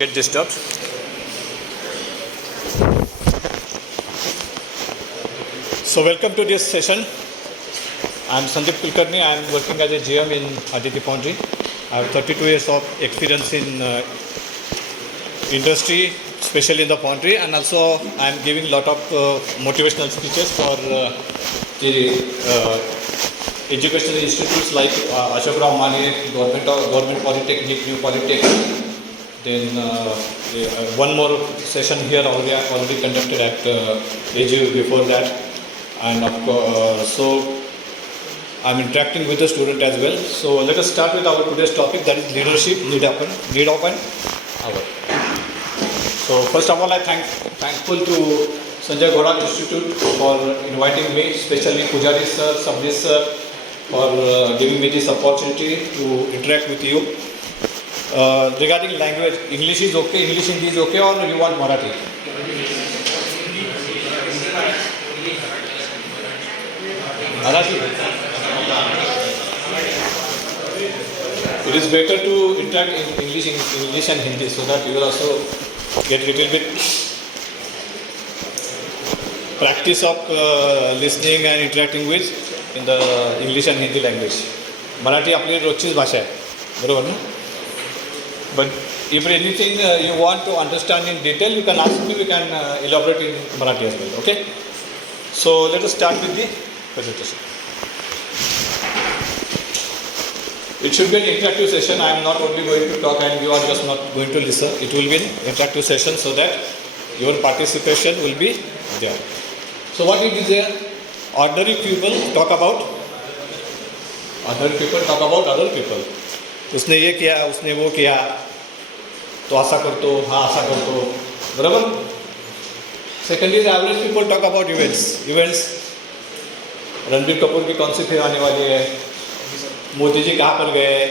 Get disturbed. So welcome to this session. I am Sandeep Kulkarni. I am working as a GM in Aditi Foundry. I have 32 years of experience in industry, especially in the foundry, and also I am giving a lot of motivational speeches for the educational institutes like Ashok Rao Mane, Government Polytechnic, New Polytechnic. Then one more session here already conducted at AGU before that, and of course, so I'm interacting with the student as well. So let us start with our today's topic, that is leadership, need of an hour. So first of all, I thankful to Sanjay Ghoda Institute for inviting me, especially Pujari sir, Sabri sir, for giving me this opportunity to interact with you. Regarding language, English is okay, English Hindi is okay, or you want Marathi? Marathi. It is better to interact in English and Hindi, so that you will also get little bit practice of listening and interacting with in the English and Hindi language. Marathi आपली रोजचीच भाषा आहे, बरोबर ना? But if anything you want to understand in detail, you can ask me, we can elaborate in Marathi as well, okay? So let us start with the presentation. It should be an interactive session. I am not only going to talk and you are just not going to listen. It will be an interactive session so that your participation will be there. So what it is there? Ordinary people talk about other people. उसने ये किया, उसने वो किया, तो ऐसा करतो, हाँ ऐसा करतो, बराबर. Second is average people talk about events. Ranbir Kapoor की कौन सी फिल्म आने वाली है, मोदी जी कहाँ पर गए,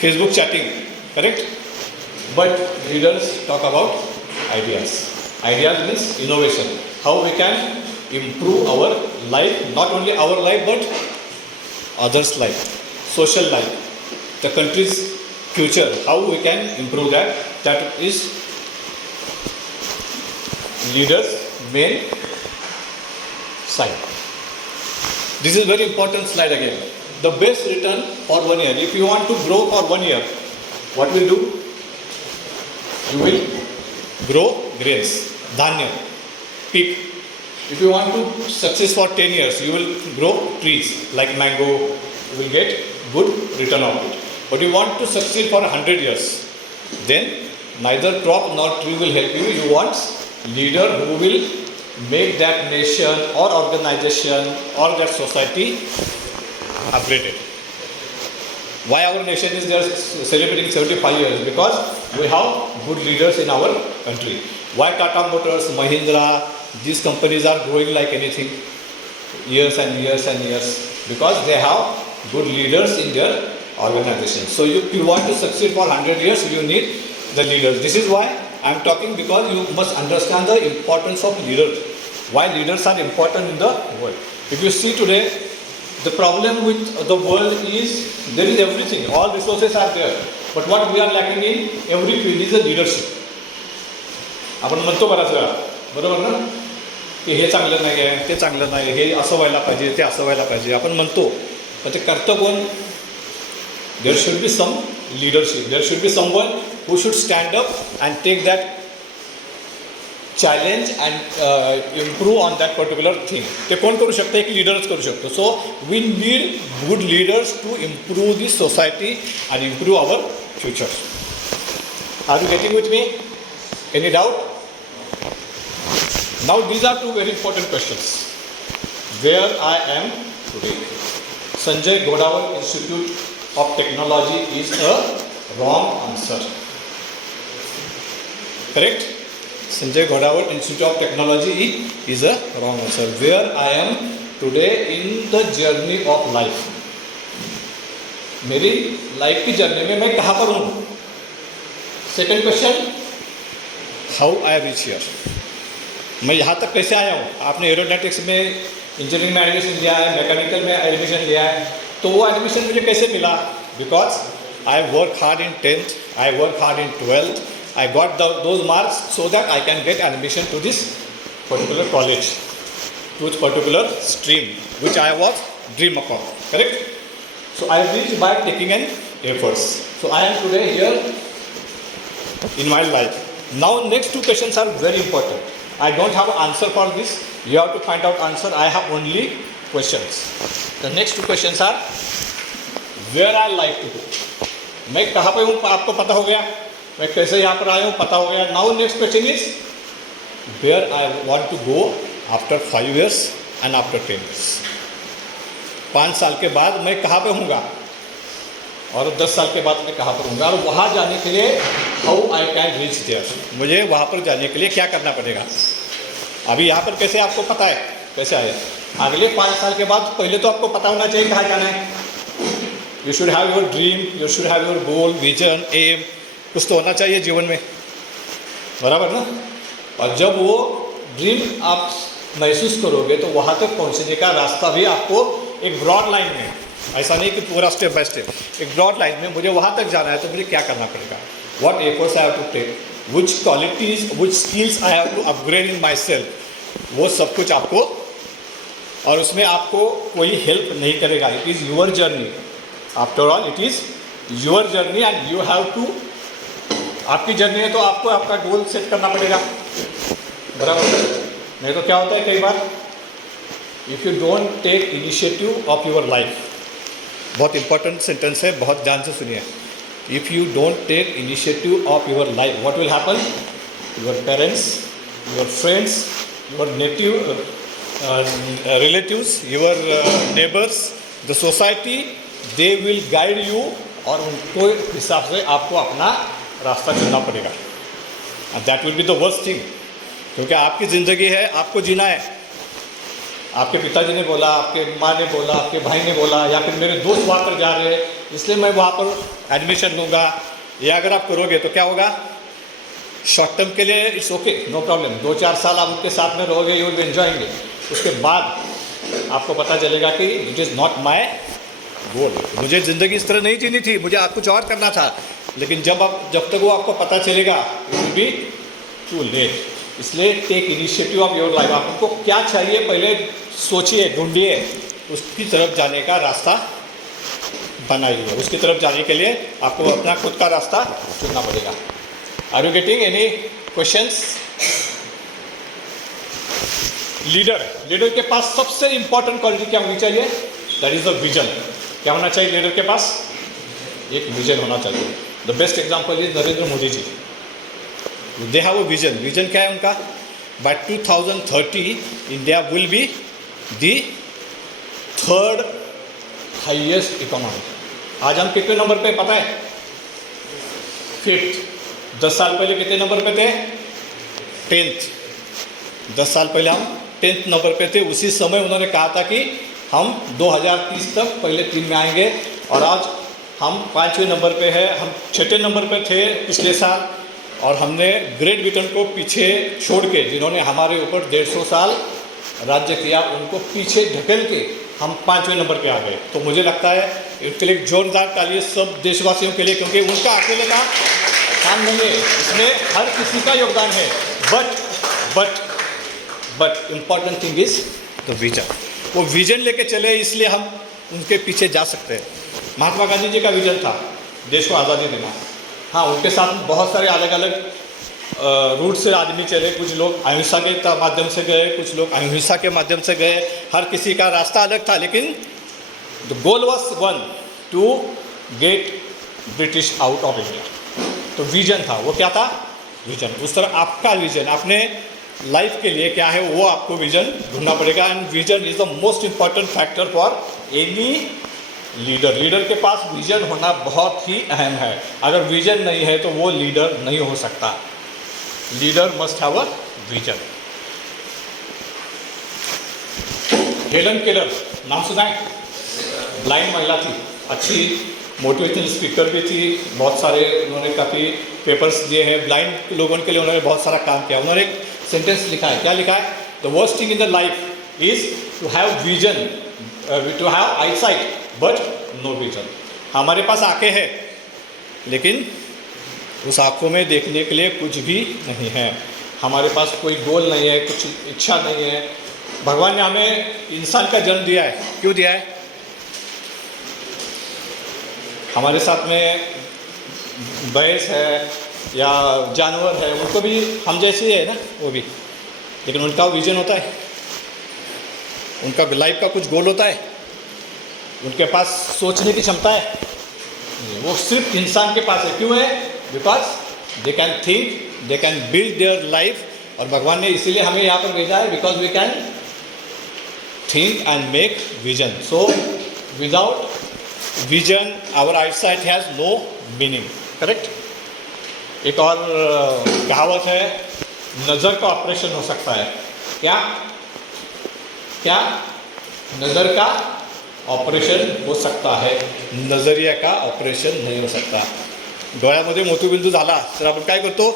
Facebook chatting, correct. But leaders talk about ideas means innovation, how we can improve our life, not only our life but others' life, social life, the country's future, how we can improve that. That is leaders' main side. This is very important slide again. The best return for 1 year. If you want to grow for 1 year, what will do? You will grow grains, dhanya, pig. If you want to success for 10 years, you will grow trees like mango, you will get good return of it. But you want to succeed for 100 years, then neither crop nor tree will help you. You want leader who will make that nation or organization or that society upgraded. Why our nation is there celebrating 75 years? Because we have good leaders in our country. Why Tata Motors, Mahindra, these companies are growing like anything, years and years and years, because they have good leaders in their organization. So if you want to succeed for 100 years, you need the leaders. This is why I am talking, because you must understand the importance of leaders. Why leaders are important in the world. If you see today, the problem with the world is there is everything, all resources are there, but what we are lacking in every field is the leadership. आपण म्हणतो बराच वेळा, बरोबर ना, की हे चांगलं नाही आहे, ते चांगलं नाही, हे असं व्हायला पाहिजे, ते असं व्हायला पाहिजे, आपण म्हणतो, पण ते करतं कोण? There should be some leadership, there should be someone who should stand up and take that challenge and improve on that particular thing. ते कोण करू शकतं? एक लीडरच करू शकतो. So we need good leaders to improve the society and improve our future. Are you getting with me? Any doubt? Now these are two very important questions. Where I am today? Sanjay Ghodawat Institute of Technology is a wrong answer. Correct? Sanjay Ghodawat Institute of Technology is a wrong answer. Where I am today in the journey of life. मेरी life की journey में मैं कहाँ पर हूँ? Second question. How I reach here, मैं यहाँ तक कैसे आया हूँ? आपने एरोनॉटिक्स में इंजीनियरिंग में एडमिशन लिया है, मैकेनिकल में एडमिशन लिया है, तो वो एडमिशन मुझे कैसे मिला? Because I work hard in 10th, I work hard in 12th, I got those marks so that I can get admission to this particular college, to this particular stream, which I was dream upon, correct? So I reached by taking an efforts. So I am today here in my life. Now next two questions are very important. I don't have an answer for this. You have to find out answer. I have only questions. The next two questions are where I like to go. मैं कहाँ पे हूँ आपको पता हो गया, मैं कैसे यहाँ पर आया हूँ पता हो गया. Now next question is where I want to go after 5 years and after 10 years. 5 साल के बाद मैं कहाँ पे हूँगा और 10 साल के बाद मैं कहाँ पर हूँगा, और वहाँ जाने के लिए how I can reach there, मुझे वहाँ पर जाने के लिए क्या करना पड़ेगा. अभी यहाँ पर कैसे आपको पता है कैसे आए, अगले 5 साल के बाद पहले तो आपको पता होना चाहिए कहाँ जाना है. You should have your dream, you should have your goal, vision, aim, कुछ तो होना चाहिए जीवन में, बराबर ना. और जब वो ड्रीम आप महसूस करोगे तो वहाँ तक पहुँचने का रास्ता भी आपको एक ब्रॉड लाइन में, ऐसा नहीं कि पूरा स्टेप बाय स्टेप, एक ब्रॉड लाइन में मुझे वहाँ तक जाना है तो मुझे क्या करना पड़ेगा, what efforts I have to take, which qualities which skills I have to upgrade in my self, वो सब कुछ आपको, और उसमें आपको कोई हेल्प नहीं करेगा. It is your journey, after all it is your journey and you have to, आपकी जर्नी है तो आपको आपका गोल सेट करना पड़ेगा, बराबर. नहीं तो क्या होता है कई बार, if you don't take initiative of your life, बहुत इंपॉर्टेंट सेंटेंस है, बहुत ध्यान से सुनिए. If you don't take initiative of your life, what will happen, your parents, your friends, your native relatives, your neighbours, the society, they will guide you, और उनको हिसाब से आपको अपना रास्ता चुनना पड़ेगा. And that will be the worst thing, क्योंकि आपकी ज़िंदगी है, आपको जीना है. आपके पिताजी ने बोला, आपके माँ ने बोला, आपके भाई ने बोला, या फिर मेरे दोस्त वहाँ पर जा रहे हैं इसलिए मैं वहाँ पर एडमिशन लूँगा, या अगर आप करोगे तो क्या होगा, शॉर्ट टर्म के लिए इट्स ओके, नो प्रॉब्लम, 2-4 साल आप उनके साथ में रहोगे, यू विल बी एंजॉयिंग. उसके बाद आपको पता चलेगा कि इट इज़ नॉट माई गोल, मुझे ज़िंदगी इस तरह नहीं जीनी थी, मुझे कुछ और करना था. लेकिन जब तक वो आपको पता चलेगा it will be too late. इसलिए take initiative of your life. आपको क्या चाहिए पहले सोचिए, ढूंढिए, उसकी तरफ जाने का रास्ता बनाइए. उसकी तरफ जाने के लिए आपको अपना खुद का रास्ता चुनना पड़ेगा. Are you getting any questions? Leader के पास सबसे इंपॉर्टेंट क्वालिटी क्या होनी चाहिए, दैट इज द विजन. क्या होना चाहिए लीडर के पास, एक विजन होना चाहिए. The best example is Narendra Modi ji. They have a vision. Vision क्या है उनका, by 2030 India will be the 3rd highest economy. आज हम कितने नंबर पे पता है, 5th. 10 साल पहले कितने नंबर पे थे, 10th. 10 साल पहले हम 10th नंबर पे थे. उसी समय उन्होंने कहा था कि हम 2030 तक पहले 3 में आएंगे, और आज हम 5वें नंबर पे है. हम 6ठे नंबर पे थे पिछले साल, और हमने ग्रेट ब्रिटेन को पीछे छोड़ के, जिन्होंने हमारे ऊपर 150 साल राज्य किया, उनको पीछे ढकेल के हम 5वें नंबर पे आ गए. तो मुझे लगता है इसके लिए जोरदार ताली सब देशवासियों के लिए, क्योंकि उनका अकेले का काम नहीं है, इसमें हर किसी का योगदान है. But important thing is the vision. वो विजन लेके चले, इसलिए हम उनके पीछे जा सकते हैं. महात्मा गांधी जी का विजन था देश को आज़ादी देना. हाँ, उनके साथ बहुत सारे अलग अलग रूट से आदमी चले. कुछ लोग अहिंसा के माध्यम से गए, कुछ लोग अहिंसा के माध्यम से गए. हर किसी का रास्ता अलग था, लेकिन the goal was one, to get British out of India. तो विजन था, वो क्या था, विजन. उस तरह आपका विजन, अपने लाइफ के लिए क्या है, वो आपको विजन ढूंढना पड़ेगा. And vision is the most important factor for any leader के पास विजन होना बहुत ही अहम है. अगर विजन नहीं है तो वो लीडर नहीं हो सकता. Leader must have a vision. Helen Keller नाम सुना है, ब्लाइंड महिला थी, अच्छी मोटिवेशनल स्पीकर भी थी. बहुत सारे उन्होंने काफ़ी पेपर्स दिए हैं ब्लाइंड लोगों के लिए. उन्होंने बहुत सारा काम किया. उन्होंने एक सेंटेंस लिखा है, क्या लिखा है, the worst thing in the life is to have vision, to have eyesight but no vision. हमारे पास आंखें हैं लेकिन उस आँखों में देखने के लिए कुछ भी नहीं है। हमारे पास कोई गोल नहीं है, कुछ इच्छा नहीं है। भगवान ने हमें इंसान का जन्म दिया है, क्यों दिया है? हमारे साथ में भैंस है या जानवर है, उनको भी हम जैसे ही है ना वो भी, लेकिन उनका विजन होता है, उनका लाइफ का कुछ गोल होता है, उनके पास सोचने की क्षमता है। वो सिर्फ इंसान के पास है, क्यों है? Because they can think, they can build their life. और भगवान ने इसीलिए हमें यहाँ पर भेजा है, because we can think and make vision. So without vision our eyesight has no meaning, correct? एक और कहावत है, नज़र का ऑपरेशन हो सकता है। क्या क्या? नज़र का ऑपरेशन हो सकता है, नजरिया का ऑपरेशन नहीं हो सकता। डोळ्यामध्ये मोतीबिंदू झाला तर आपण काय करतो?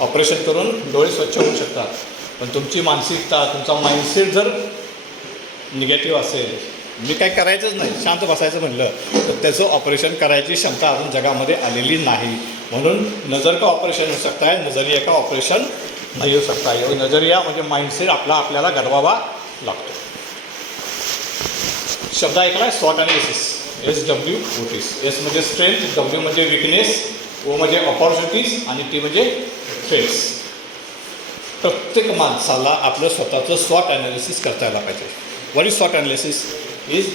ऑपरेशन करून डोळे स्वच्छ होऊ शकतात. पण तुमची मानसिकता, तुमचा माइंडसेट जर निगेटिव्ह असेल, मी काय करायचंच नाही, शांत बसायचं म्हणलं, तर त्याचं ऑपरेशन करायची क्षमता अजून जगामध्ये आलेली नाही. म्हणून नज़र का ऑपरेशन हो सकता है, नजरिया का ऑपरेशन नहीं हो सकता है. नजरिया म्हणजे माइंडसेट आपल्याला घडवावा लागतो. शब्द ऐकला आहे, स्वॉट ॲनालिसिस, SWOT. एस म्हणजे स्ट्रेंथ, W म्हणजे विकनेस, O म्हणजे ऑपॉर्च्युनिटीज आणि T म्हणजे थ्रेट्स. प्रत्येक माणसाला आपलं स्वतःचं स्वॉट ॲनालिसिस करता यायला पाहिजे. What is स्वॉट analysis? Is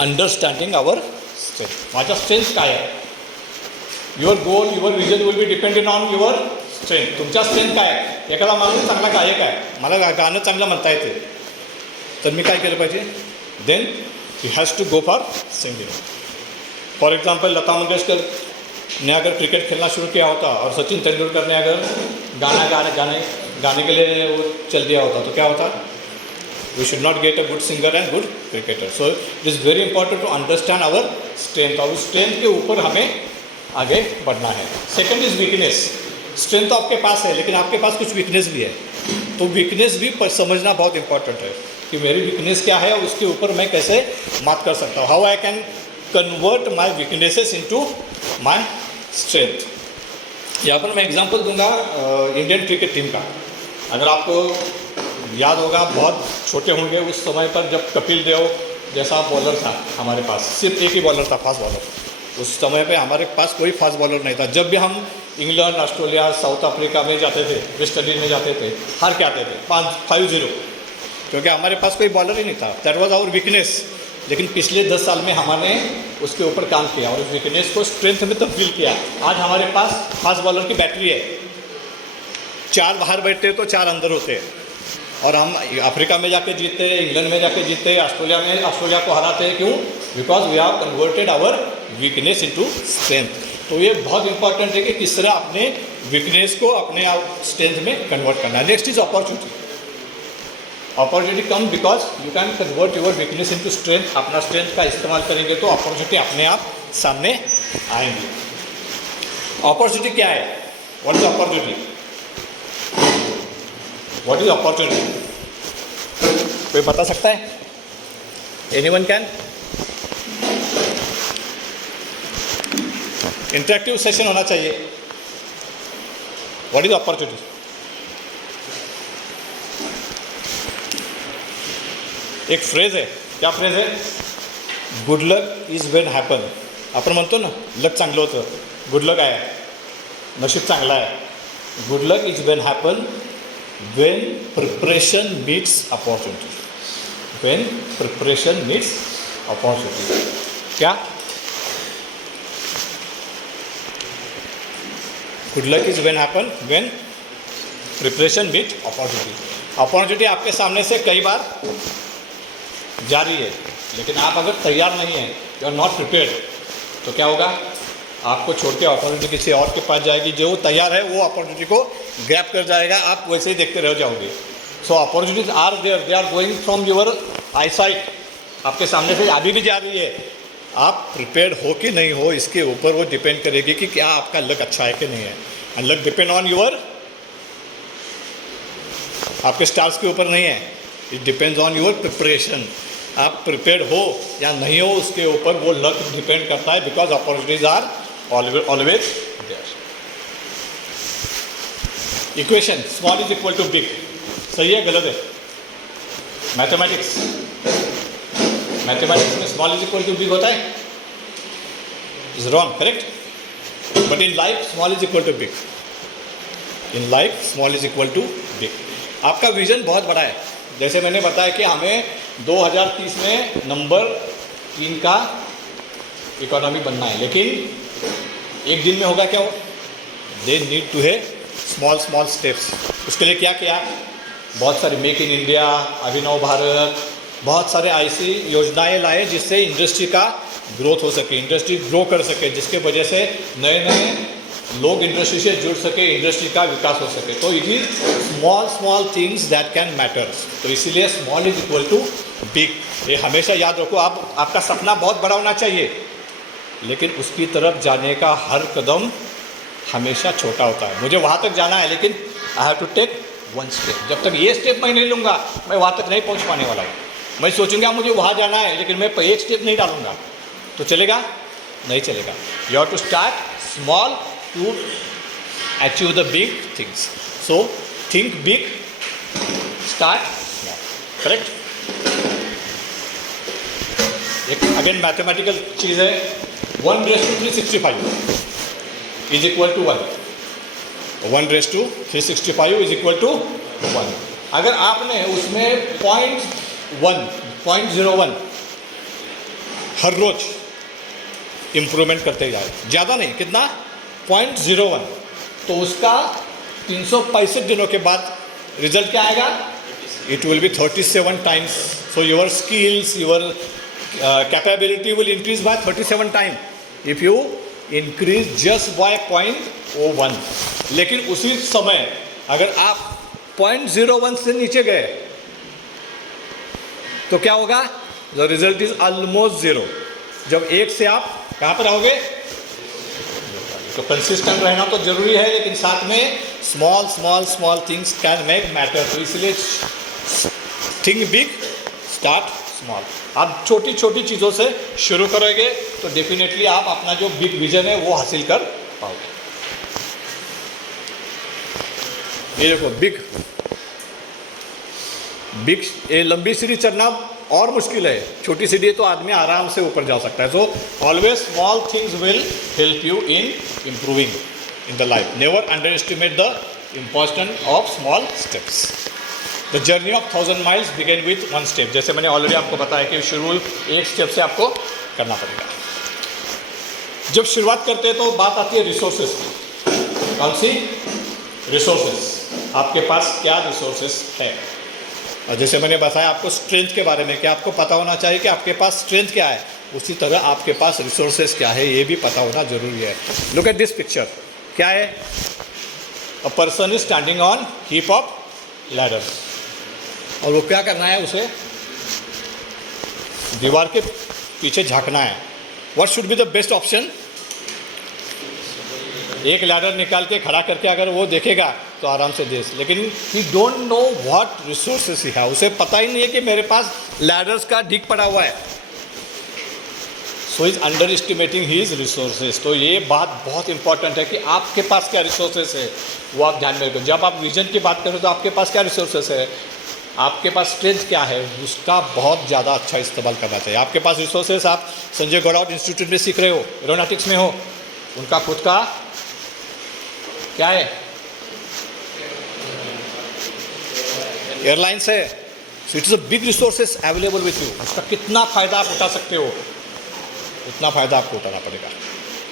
understanding our strength. माझा स्ट्रेंथ काय आहे? Your goal, your vision will be dependent on your strength. तुमचा स्ट्रेंथ काय आहे? एखादा माणूस चांगला गायक आहे, मला गाणं चांगलं म्हणता येते, तर मी काय केलं पाहिजे? Then you has to go for singing. For example, Lata Mangeshkar ने अगर क्रिकेट खेलना शुरू किया होता और सचिन तेंदुलकर ने अगर गाने के लिए वो चल दिया होता, तो क्या होता? We should not get a good singer and good cricketer. So it is very important to understand our strength, और उस स्ट्रेंथ के ऊपर हमें आगे बढ़ना है. Second is weakness. स्ट्रेंथ तो आपके पास है, लेकिन आपके पास कुछ वीकनेस भी है, तो वीकनेस भी समझना बहुत इंपॉर्टेंट है कि मेरी वीकनेस क्या है और उसके ऊपर मैं कैसे मात कर सकता हूँ. How I can convert my weaknesses into my strength. यहाँ पर मैं एग्जांपल दूंगा इंडियन क्रिकेट टीम का. अगर आपको याद होगा, बहुत छोटे होंगे उस समय पर जब कपिल देव जैसा बॉलर था हमारे पास, सिर्फ एक ही बॉलर था, फास्ट बॉलर. उस समय पे हमारे पास कोई फास्ट बॉलर नहीं था. जब भी हम इंग्लैंड, ऑस्ट्रेलिया, साउथ अफ्रीका में जाते थे, वेस्ट इंडीज में जाते थे, हार के आते थे 5-0, क्योंकि हमारे पास कोई बॉलर ही नहीं था. That was our weakness. लेकिन पिछले 10 साल में हमने उसके ऊपर काम किया और उस वीकनेस को स्ट्रेंथ में तब्दील किया. आज हमारे पास फास्ट बॉलर की बैटरी है, 4 बाहर बैठते तो 4 अंदर होते, और हम अफ्रीका में जाके जीतते, इंग्लैंड में जाके जीतते, ऑस्ट्रेलिया को हराते हैं. क्यों? Because we have converted our weakness into strength. तो ये बहुत इंपॉर्टेंट है कि किस तरह अपने वीकनेस को अपने स्ट्रेंथ में कन्वर्ट करना है. Next is opportunity. Opportunity come because you can convert your weakness into strength. अपना स्ट्रेंथ का इस्तेमाल करेंगे तो अपॉर्चुनिटी अपने आप सामने आएंगी. अपॉर्चुनिटी क्या है? What is opportunity? What is opportunity? कोई बता सकता है? Anyone can? इंटरेक्टिव सेशन होना चाहिए. What is opportunity? एक फ्रेज है. क्या फ्रेज है? Good luck is when happen. आपण म्हणतो ना, लक चांगलं होतं, गुड लक आहे, नशीब चांगलं आहे. Good luck is when happen when preparation meets opportunity. When preparation meets opportunity. क्या? Good luck is when happen when preparation meet opportunity. Opportunity आपके सामने से कई बार जा रही है, लेकिन आप अगर तैयार नहीं हैं, यू आर नॉट प्रिपेयर्ड, तो क्या होगा? आपको छोड़ के अपॉर्चुनिटी किसी और के पास जाएगी. जो तैयार है वो अपॉर्चुनिटी को ग्रैब कर जाएगा, आप वैसे ही देखते रह जाओगे. So opportunities are there, they are going from your eyesight. आपके सामने से अभी भी जा रही है. आप प्रिपेयर्ड हो कि नहीं हो, इसके ऊपर वो डिपेंड करेगी कि क्या आपका लक अच्छा है कि नहीं है. And luck depend on your, आपके स्टार्स के ऊपर नहीं है. It depends on your preparation. आप प्रिपेयर्ड हो या नहीं हो, उसके ऊपर वो लक डिपेंड करता है. Because opportunities are always there. Equation small is equal to big, सही है गलत है? मैथमेटिक्स में small is equal to big होता है, is wrong, correct? But in life small is equal to big, in life small is equal to big. आपका vision बहुत बड़ा है. जैसे मैंने बताया कि हमें 2030 में नंबर 3 का इकोनॉमी बनना है, लेकिन एक दिन में होगा क्या? दे नीड टू है स्मॉल स्टेप्स. उसके लिए क्या किया? बहुत सारे मेक इन इंडिया, अभिनव भारत, बहुत सारे ऐसी योजनाएं लाए जिससे इंडस्ट्री का ग्रोथ हो सके, इंडस्ट्री ग्रो कर सके, जिसके वजह से नए लोग इंडस्ट्री से जुड़ सके, इंडस्ट्री का विकास हो सके. तो it is small things that can matter. तो इसीलिए small is equal to big. ये हमेशा याद रखो. आपका सपना बहुत बड़ा होना चाहिए, लेकिन उसकी तरफ जाने का हर कदम हमेशा छोटा होता है. मुझे वहाँ तक जाना है, लेकिन I have to take one step. जब तक ये स्टेप मैं नहीं लूँगा, मैं वहाँ तक नहीं पहुँच पाने वाला हूँ. मैं सोचूंगा मुझे वहाँ जाना है, लेकिन मैं एक स्टेप नहीं डालूंगा, तो चलेगा? नहीं चलेगा. You have to start small to achieve the big things. So think big, start small. Correct? एक अगेन मैथमेटिकल चीज़ है. 1:365 is equal to 1. 1:365 is equal to 1. अगर आपने उसमें 0.01 हर रोज इम्प्रूवमेंट करते जाए, ज़्यादा नहीं, कितना? 0.01, तो उसका 365 दिनों के बाद रिजल्ट क्या आएगा? It will B 37 times. So your skills, your capability will increase by 37 time if you increase just by 0.01. लेकिन उसी समय अगर आप 0.01 से नीचे गए तो क्या होगा? The result is almost 0. जब 1 से आप कहाँ पर आओगे? तो कंसिस्टेंट रहना तो जरूरी है, लेकिन साथ में small things can make matter. तो इसलिए थिंक बिग, स्टार्ट स्मॉल. आप छोटी चीज़ों से शुरू करोगे तो डेफिनेटली आप अपना जो बिग विजन है वो हासिल कर पाओगे. ये देखो बिग ये लंबी सीढ़ी चढ़ना और मुश्किल है. छोटी सीढ़ी तो आदमी आराम से ऊपर जा सकता है. So always small things will help you in improving in the life. Never underestimate the importance of small steps. The journey of 1000 miles begin with 1 step. जैसे मैंने ऑलरेडी आपको बताया कि शुरू 1 स्टेप से आपको करना पड़ेगा. जब शुरुआत करते हैं तो बात आती है रिसोर्सेज की. कौन सी रिसोर्सेज? आपके पास क्या रिसोर्सेज है? और जैसे मैंने बताया आपको स्ट्रेंथ के बारे में, कि आपको पता होना चाहिए कि आपके पास स्ट्रेंथ क्या है, उसी तरह आपके पास रिसोर्सेज क्या है ये भी पता होना जरूरी है. Look at this picture. क्या है? A person is standing on heap of ladder. और वो क्या करना है? उसे दीवार के पीछे झांकना है. What should be the best option? एक लैडर निकाल के खड़ा करके अगर वो देखेगा तो आराम से देख. लेकिन he don't know what resources he है. उसे पता ही नहीं है कि मेरे पास लैडर्स का ढीक पड़ा हुआ है. So is underestimating his resources. तो ये बात बहुत इंपॉर्टेंट है कि आपके पास क्या रिसोर्सेज है वो आप ध्यान में रखो. जब आप विजन की बात करो तो आपके पास क्या रिसोर्सेज है, आपके पास स्ट्रेंथ क्या है, उसका बहुत ज़्यादा अच्छा इस्तेमाल करना चाहिए. आपके पास रिसोर्सेज, आप संजय गौड़ाउट इंस्टीट्यूट में सीख रहे हो, एरोनॉटिक्स में हो, उनका खुद का क्या है? एयरलाइंस है. सो it is a big resources available with you. उसका कितना फ़ायदा आप उठा सकते हो, उतना फ़ायदा आपको उठाना पड़ेगा.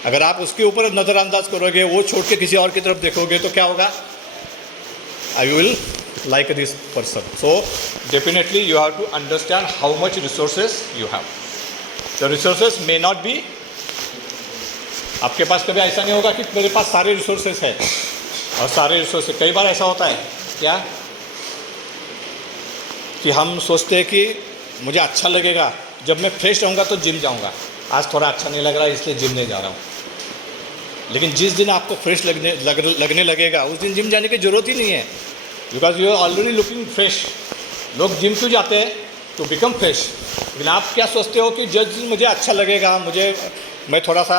अगर आप उसके ऊपर नज़रअंदाज करोगे, वो छोड़ के किसी और की तरफ देखोगे, तो क्या होगा? I will like this person. So definitely you have to understand how much resources you have. The resources may not be, आपके पास कभी ऐसा नहीं होगा कि मेरे पास सारे रिसोर्सेज है और सारे रिसोर्सेज. कई बार ऐसा होता है क्या कि हम सोचते हैं कि मुझे अच्छा लगेगा जब मैं फ्रेश रहूँगा तो जिम जाऊँगा. आज थोड़ा अच्छा नहीं लग रहा है इसलिए जिम नहीं जा रहा हूँ. लेकिन जिस दिन आपको फ्रेश लगने लगेगा उस दिन जिम जाने की ज़रूरत ही नहीं है. Because you are already looking fresh. लोग जिम क्यों जाते हैं? To become fresh. लेकिन आप क्या सोचते हो कि जिस दिन मुझे अच्छा लगेगा, मुझे मैं थोड़ा सा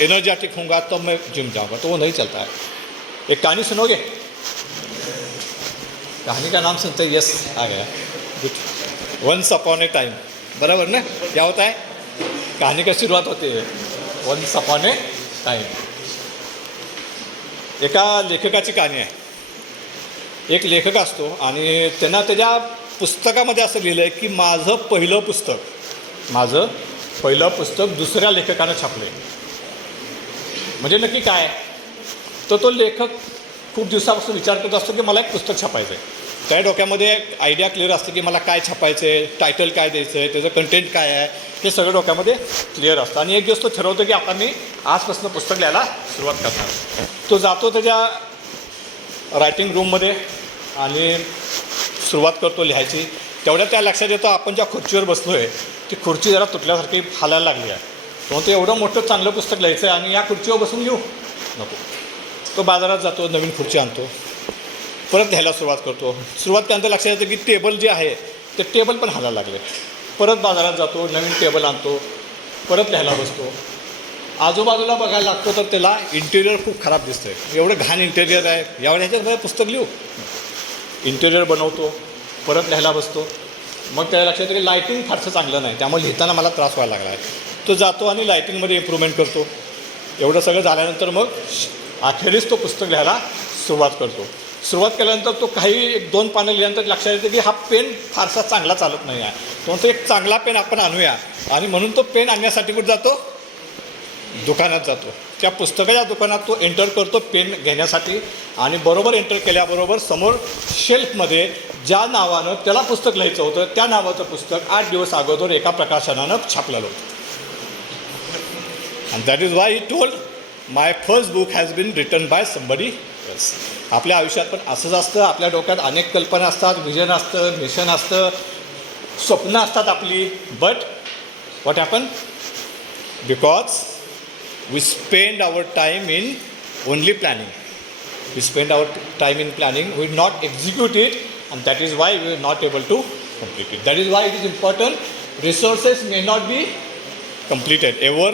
एनर्जेटिक हूँगा तो मैं जिम जाऊँगा, तो वो नहीं चलता है। एक कहानी सुनोगे? कहानी का नाम सुनते यस आ गया, good. Once upon a time, बराबर ना? क्या होता है? कहानी की सुरुवात होती है वंस अपॉन ए टाइम। एका लेखकाची कहाणी आहे। एक लेखक असतो आणि त्यांना त्याच्या पुस्तकामध्ये असं लिहिलं आहे की माझं पहिलं पुस्तक दुसऱ्या लेखकानं छापले। म्हणजे नक्की काय? तो लेखक खूप दिवसापासून विचार करत असतो की मला एक पुस्तक छापायचं आहे। त्या डोक्यामध्ये एक आयडिया क्लिअर असते की मला काय छापायचं आहे, टायटल काय द्यायचं आहे, त्याचं कंटेंट काय आहे, हे सगळं डोक्यामध्ये क्लिअर असतं। आणि एक दिवस तो ठरवतो की आता मी आजपासून पुस्तक लिहायला सुरुवात करणार। तो जातो त्याच्या रायटिंग रूममध्ये आणि सुरुवात करतो लिहायची। तेवढ्या त्या लक्षात येतो आपण ज्या खुर्चीवर बसलो आहे ती खुर्ची जरा तुटल्यासारखी हालायला लागली आहे। तो ते एवढं मोठं चांगलं पुस्तक लिहायचं आहे आणि या खुर्चीवर बसून लिहू नको। तो बाजारात जातो, नवीन खुर्ची आणतो, परत लिहायला सुरुवात करतो। सुरुवात केल्यानंतर लक्षात येतं की टेबल जे आहे ते टेबल पण हालायला लागले। परत बाजारात जातो, नवीन टेबल आणतो, परत लिहायला बसतो। आजूबाजूला बघायला लागतो तर त्याला इंटेरियर खूप खराब दिसतं आहे, एवढं घाण इंटेरियर आहे, यावेळी ह्याच्यात पुस्तक लिहू। इंटेरियर बनवतो, परत लिहायला बसतो। मग त्याला लक्षात येतं की लायटिंग फारसं चांगलं नाही, त्यामुळे लिहिताना मला त्रास व्हायला लागला आहे। तो जातो आणि लायटिंगमध्ये इम्प्रूव्हमेंट करतो। एवढं सगळं झाल्यानंतर मग अखेरीस तो पुस्तक लिहायला सुरुवात करतो। सुरुवात केल्यानंतर तो काही 1-2 पानं लिहिल्यानंतर लक्षात येतं की हा पेन फारसा चांगला चालत नाही आहे। तो एक चांगला पेन आपण आणूया, आणि म्हणून तो पेन आणण्यासाठी कुठे जातो? दुकानात जातो। त्या पुस्तकाच्या दुकानात तो एंटर करतो पेन घेण्यासाठी, आणि बरोबर एंटर केल्याबरोबर समोर शेल्फमध्ये ज्या नावानं त्याला पुस्तक लिहायचं होतं त्या नावाचं पुस्तक 8 दिवस अगोदर एका प्रकाशनानं छापलेलं होतं। And that is why he told my first book has been written by somebody else. आपल्या आयुष्यात पण असंच असतं, आपल्या डोक्यात अनेक कल्पना असतात, विजन असतं, मिशन असतं, स्वप्न असतात आपली, but what happen? Because we spend our time in only planning. We spend our time in planning, we not execute it, and that is why we are not able to complete it. That is why it is important. Resources may not be completed ever.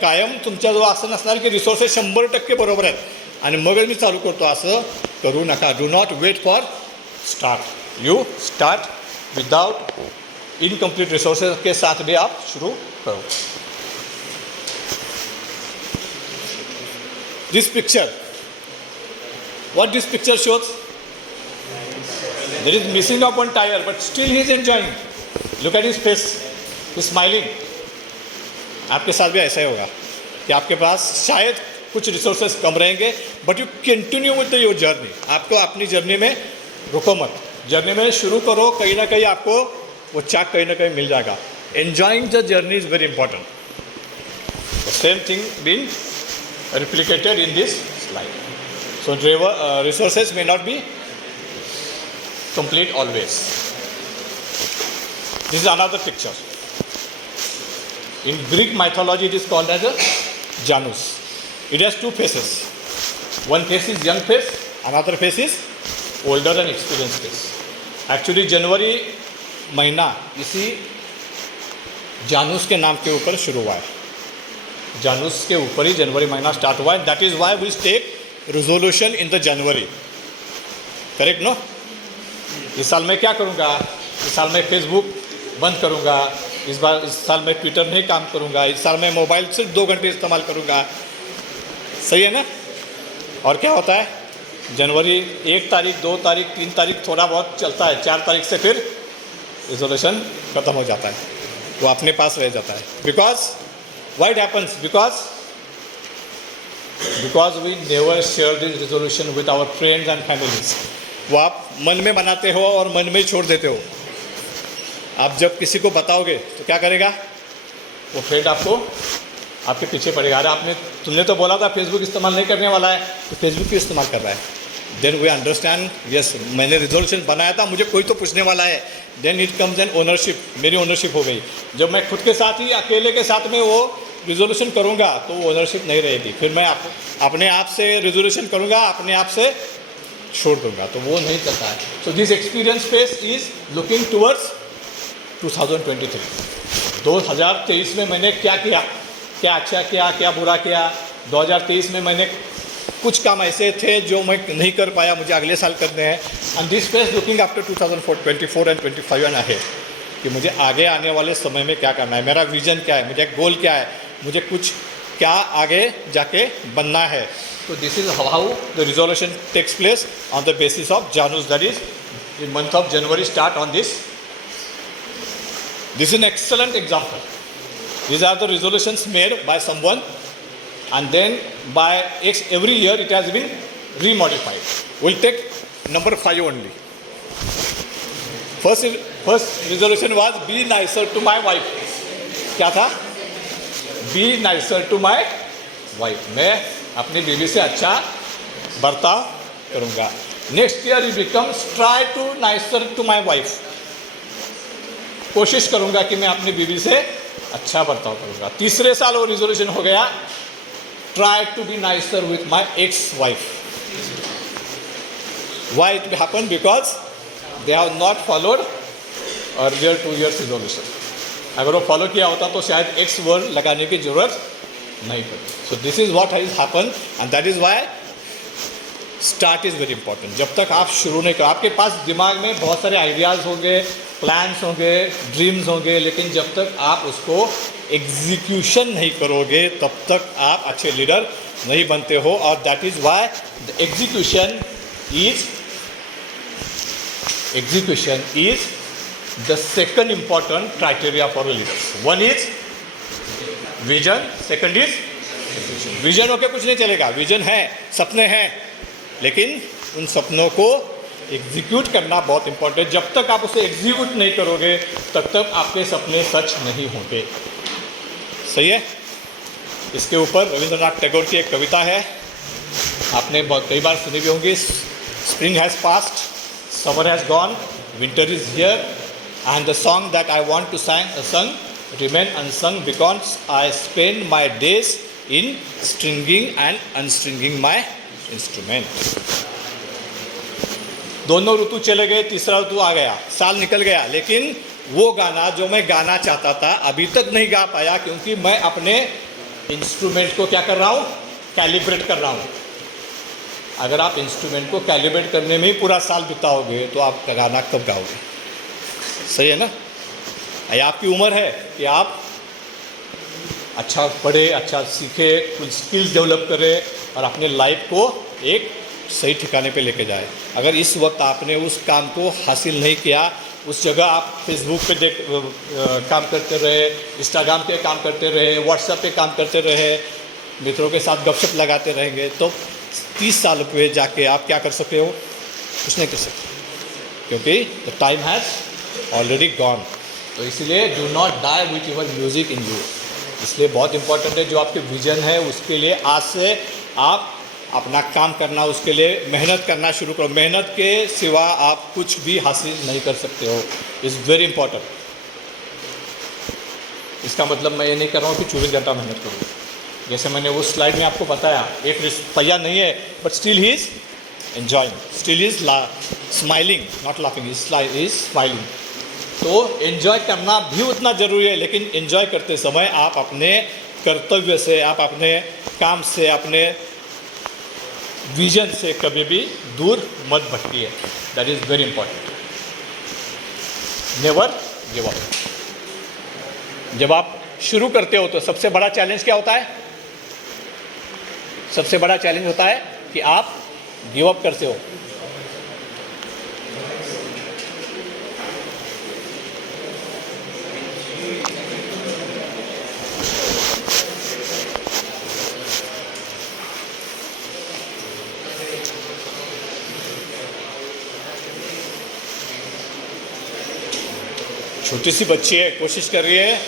कायम तुमच्याजवळ असं नसणार की resources 100% बरोबर आहेत आणि मगच मी चालू करतो, असं करू नका। Do not wait for start, you start without incomplete resources के साथ भी आप शुरू करो। This picture, what this picture shows? There is missing of one tire, but still he is enjoying. Look at his face, he's smiling. आपके साथ भी ऐसा ही होगा कि आपके पास शायद कुछ रिसोर्सेज कम रहेंगे, but you continue with your journey. आपको अपनी जर्नी में रुको मत, जर्नी में शुरू करो, कहीं ना कहीं आपको वो चाक कहीं ना कहीं मिल जाएगा। Enjoying the journey is very important. Same thing been replicated in this slide. So resources may not be complete always. This is another picture. In Greek mythology it is called as a Janus. It has 2 faces. One face is young face, another face is older and experienced face. Actually जनवरी महीना इसी जानूस के नाम के ऊपर शुरू हुआ है। जानूस के ऊपर ही जनवरी महीना स्टार्ट हुआ है। That is why we take resolution in the January, correct no? इस साल मैं क्या करूँगा? इस साल मैं फेसबुक बंद करूँगा, इस साल मैं ट्विटर नहीं काम करूँगा, इस साल मैं मोबाइल सिर्फ 2 घंटे इस्तेमाल करूँगा। सही है ना? और क्या होता है? जनवरी 1 तारीख, 2 तारीख, 3 तारीख थोड़ा बहुत चलता है, 4 तारीख से फिर रिजोल्यूशन ख़त्म हो जाता है, वो अपने पास रह जाता है। Because why it happens? Because we never share this resolution with our friends and families. वो आप मन में बनाते हो और मन में ही छोड़ देते हो। आप जब किसी को बताओगे तो क्या करेगा? वो फ्रेंड आपको आपके पीछे पड़ेगा। अरे तुमने तो बोला था फेसबुक इस्तेमाल नहीं करने वाला है, तो फेसबुक क्यों इस्तेमाल कर रहा है? देन वी अंडरस्टैंड, यस मैंने रिजोल्यूशन बनाया था, मुझे कोई तो पूछने वाला है। Then it comes an ownership, मेरी ओनरशिप हो गई। जब मैं खुद के साथ ही अकेले के साथ में वो रिजोल्यूशन करूँगा तो वो ओनरशिप नहीं रहेगी, फिर मैं अपने आप से रिजोल्यूशन करूँगा, अपने आप से छोड़ दूँगा, तो वो नहीं चलता है। So this experience face is looking towards 2023। 2023 में मैंने क्या किया, क्या अच्छा किया, क्या बुरा किया। 2023 में मैंने कुछ काम ऐसे थे जो मैं नहीं कर पाया, मुझे अगले साल करने हैं। And this face looking after 2024 and 25 and ahead, कि मुझे आगे आने वाले समय में क्या करना है, मेरा विजन क्या है, मुझे गोल क्या है, मुझे कुछ क्या आगे जाके बनना है। तो this is how the resolution takes place on the basis of Janus, that is in month of January start on this. This is an excellent example. These are the resolutions made by someone, and then by every year it has been remodified. We'll take number 5 only. First resolution was be nicer to my wife. क्या था? Be nicer to my wife. मैं अपनी बीवी से अच्छा बर्ताव करूँगा. Next year it becomes try to nicer to my wife. कोशिश करूंगा कि मैं अपनी बीवी से अच्छा बर्ताव करूंगा. तीसरे साल वो रिजोल्यूशन हो गया try to be nicer with my ex wife. Why it happen? Because they have not followed earlier 2 years resolution. अगर वो फॉलो किया होता तो शायद एक्स वर्ड लगाने की जरूरत नहीं पड़ती. So this is what has happen and that is why start is very important. जब तक आप शुरू नहीं करो, आपके पास दिमाग में बहुत सारे आइडियाज़ होंगे, प्लान्स होंगे, ड्रीम्स होंगे, लेकिन जब तक आप उसको एग्जीक्यूशन नहीं करोगे तब तक आप अच्छे लीडर नहीं बनते हो. और that is why the execution is the second important criteria for leaders. One is vision, second is execution. Vision होके कुछ नहीं चलेगा. विजन है, सपने हैं, लेकिन उन सपनों को एग्जीक्यूट करना बहुत इंपॉर्टेंट है. जब तक आप उसे एग्जीक्यूट नहीं करोगे तब तक आपके सपने सच नहीं होंगे. सही है? इसके ऊपर रविंद्रनाथ टैगोर की एक कविता है, आपने बहुत कई बार सुनी भी होंगी. Spring has past, summer has gone, winter is here, and the song that I want to sung remain unsung because I spend my days in stringing and unstringing my instrument. दोनों ऋतु चले गए, तीसरा ऋतु आ गया, साल निकल गया, लेकिन वो गाना जो मैं गाना चाहता था अभी तक नहीं गा पाया, क्योंकि मैं अपने इंस्ट्रूमेंट को क्या कर रहा हूँ? कैलिब्रेट कर रहा हूँ. अगर आप इंस्ट्रूमेंट को कैलिब्रेट करने में ही पूरा साल बिताओगे तो आप गाना कब गाओगे? सही है ना? या आपकी उम्र है कि आप अच्छा पढ़े, अच्छा सीखे, कुछ स्किल्स डेवलप करें और अपने लाइफ को एक सही ठिकाने पे लेके जाए. अगर इस वक्त आपने उस काम को हासिल नहीं किया, उस जगह आप फेसबुक पे काम करते रहे, इंस्टाग्राम पे काम करते रहे, व्हाट्सएप पे काम करते रहे, मित्रों के साथ गपशप लगाते रहेंगे, तो 30 साल पे जाके आप क्या कर सकते हो? कुछ नहीं कर सकते, क्योंकि the time has already gone. तो इसलिए do not die with your music in you. इसलिए बहुत इंपॉर्टेंट है जो आपके विजन है उसके लिए आज से आप अपना काम करना, उसके लिए मेहनत करना शुरू करो. मेहनत के सिवा आप कुछ भी हासिल नहीं कर सकते हो. Is very important. इसका मतलब मैं ये नहीं कर रहा हूँ कि 24 घंटा मेहनत करूँ. जैसे मैंने उस स्लाइड में आपको बताया, एक तैयार नहीं है but still he is enjoying, still is smiling, not laughing, is smiling. तो एन्जॉय करना भी उतना ज़रूरी है, लेकिन एन्जॉय करते समय आप अपने कर्तव्य से, आप अपने काम से, अपने विजन से कभी भी दूर मत भटकिए. That is very important. Never give up. जब आप शुरू करते हो तो सबसे बड़ा चैलेंज क्या होता है? सबसे बड़ा चैलेंज होता है कि आप गिव अप करते हो. छोटी सी बच्ची है, कोशिश कर रही है,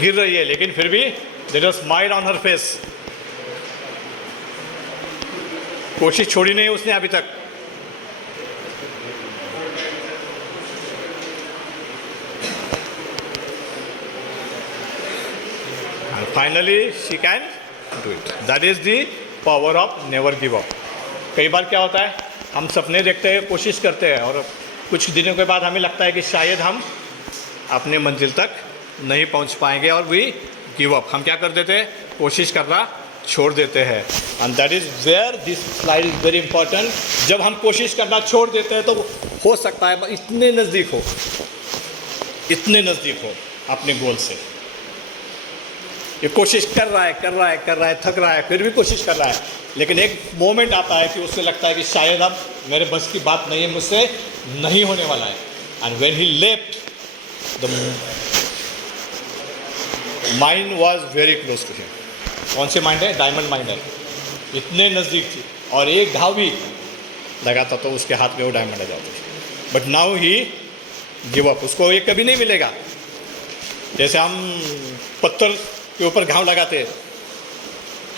गिर रही है, लेकिन फिर भी देयर इज स्माइल ऑन हर फेस. कोशिश छोड़ी नहीं उसने अभी तक. and finally she can do it. That is the power of never give up. कई बार क्या होता है, हम सपने देखते हैं, कोशिश करते हैं और कुछ दिनों के बाद हमें लगता है कि शायद हम अपने मंजिल तक नहीं पहुंच पाएंगे और वी गिव अप, हम क्या कर देते हैं, कोशिश करना छोड़ देते हैं। And that is where this slide is very important. जब हम कोशिश करना छोड़ देते हैं तो हो सकता है इतने नज़दीक हो अपने गोल से, ये कोशिश कर रहा है, थक रहा है, फिर भी कोशिश कर रहा है, लेकिन एक मोमेंट आता है कि उससे लगता है कि शायद अब मेरे बस की बात नहीं है, मुझसे नहीं होने वाला है। And when he left the mind was very close to him. कौन सी माइंड है? डायमंड माइंड है, इतने नज़दीक थी और एक घाव भी लगाता तो उसके हाथ में वो डायमंड आ जाता। But now he give up, उसको ये कभी नहीं मिलेगा। जैसे हम पत्थर के ऊपर घाव लगाते हैं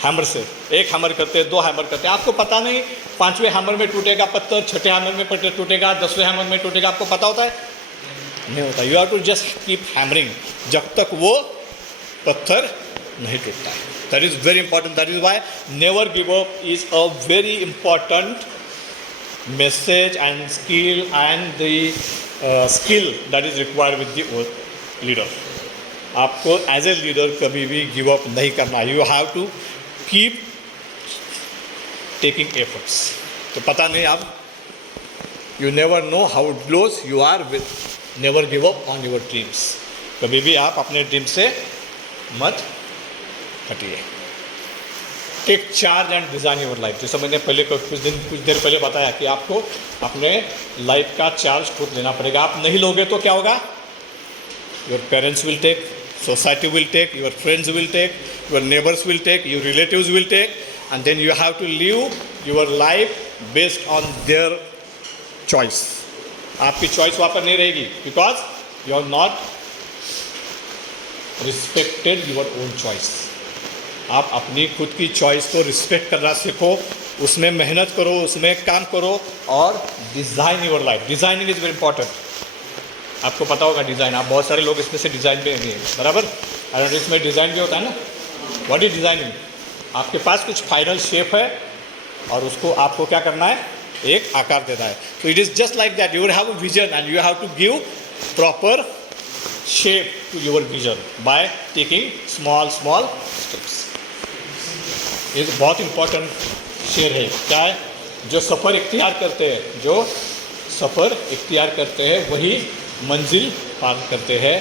हैमर से, एक हैमर करते, दो हैमर करते, आपको पता नहीं 5वें हैमर में टूटेगा पत्थर, 6ठे हैमर में टूटेगा, 10वें हैमर में टूटेगा, आपको पता होता है? नहीं होता। You have to just keep hammering जब तक वो पत्थर नहीं टूटता है। That is very important. That is why never give up is a very important message and skill and the skill that is required with the leader. आपको as a leader कभी भी गिव अप नहीं करना। You have to keep taking efforts. तो पता नहीं आप, you never know how it glows, you are with never give up on your dreams. कभी भी आप अपने ड्रीम से मत हटिए। Take charge and design your life. जैसे मैंने पहले कुछ देर पहले बताया कि आपको अपने लाइफ का चार्ज खुद लेना पड़ेगा। आप नहीं लोगे तो क्या होगा? Your parents will take, society will take, your friends will take, your neighbors will take, your relatives will take, and then you have to live your life based on their choice. आपकी choice वहाँ पर नहीं रहेगी, because you are not respected your own choice. आप अपनी खुद की choice को रिस्पेक्ट करना सीखो, उसमें मेहनत करो, उसमें काम करो और design your life. Designing is very important. आपको पता होगा डिज़ाइन, आप बहुत सारे लोग इसमें से डिज़ाइन भी हैं, बराबर? और इसमें डिज़ाइन भी होता है ना। What is designing? आपके पास कुछ फाइनल शेप है और उसको आपको क्या करना है? एक आकार देना है। तो it is just like that, you have a vision and you have to give proper shape to your vision by taking small steps. ये बहुत इंपॉर्टेंट शेर है। क्या है? जो सफ़र इख्तियार करते हैं वही मंजिल पार करते हैं।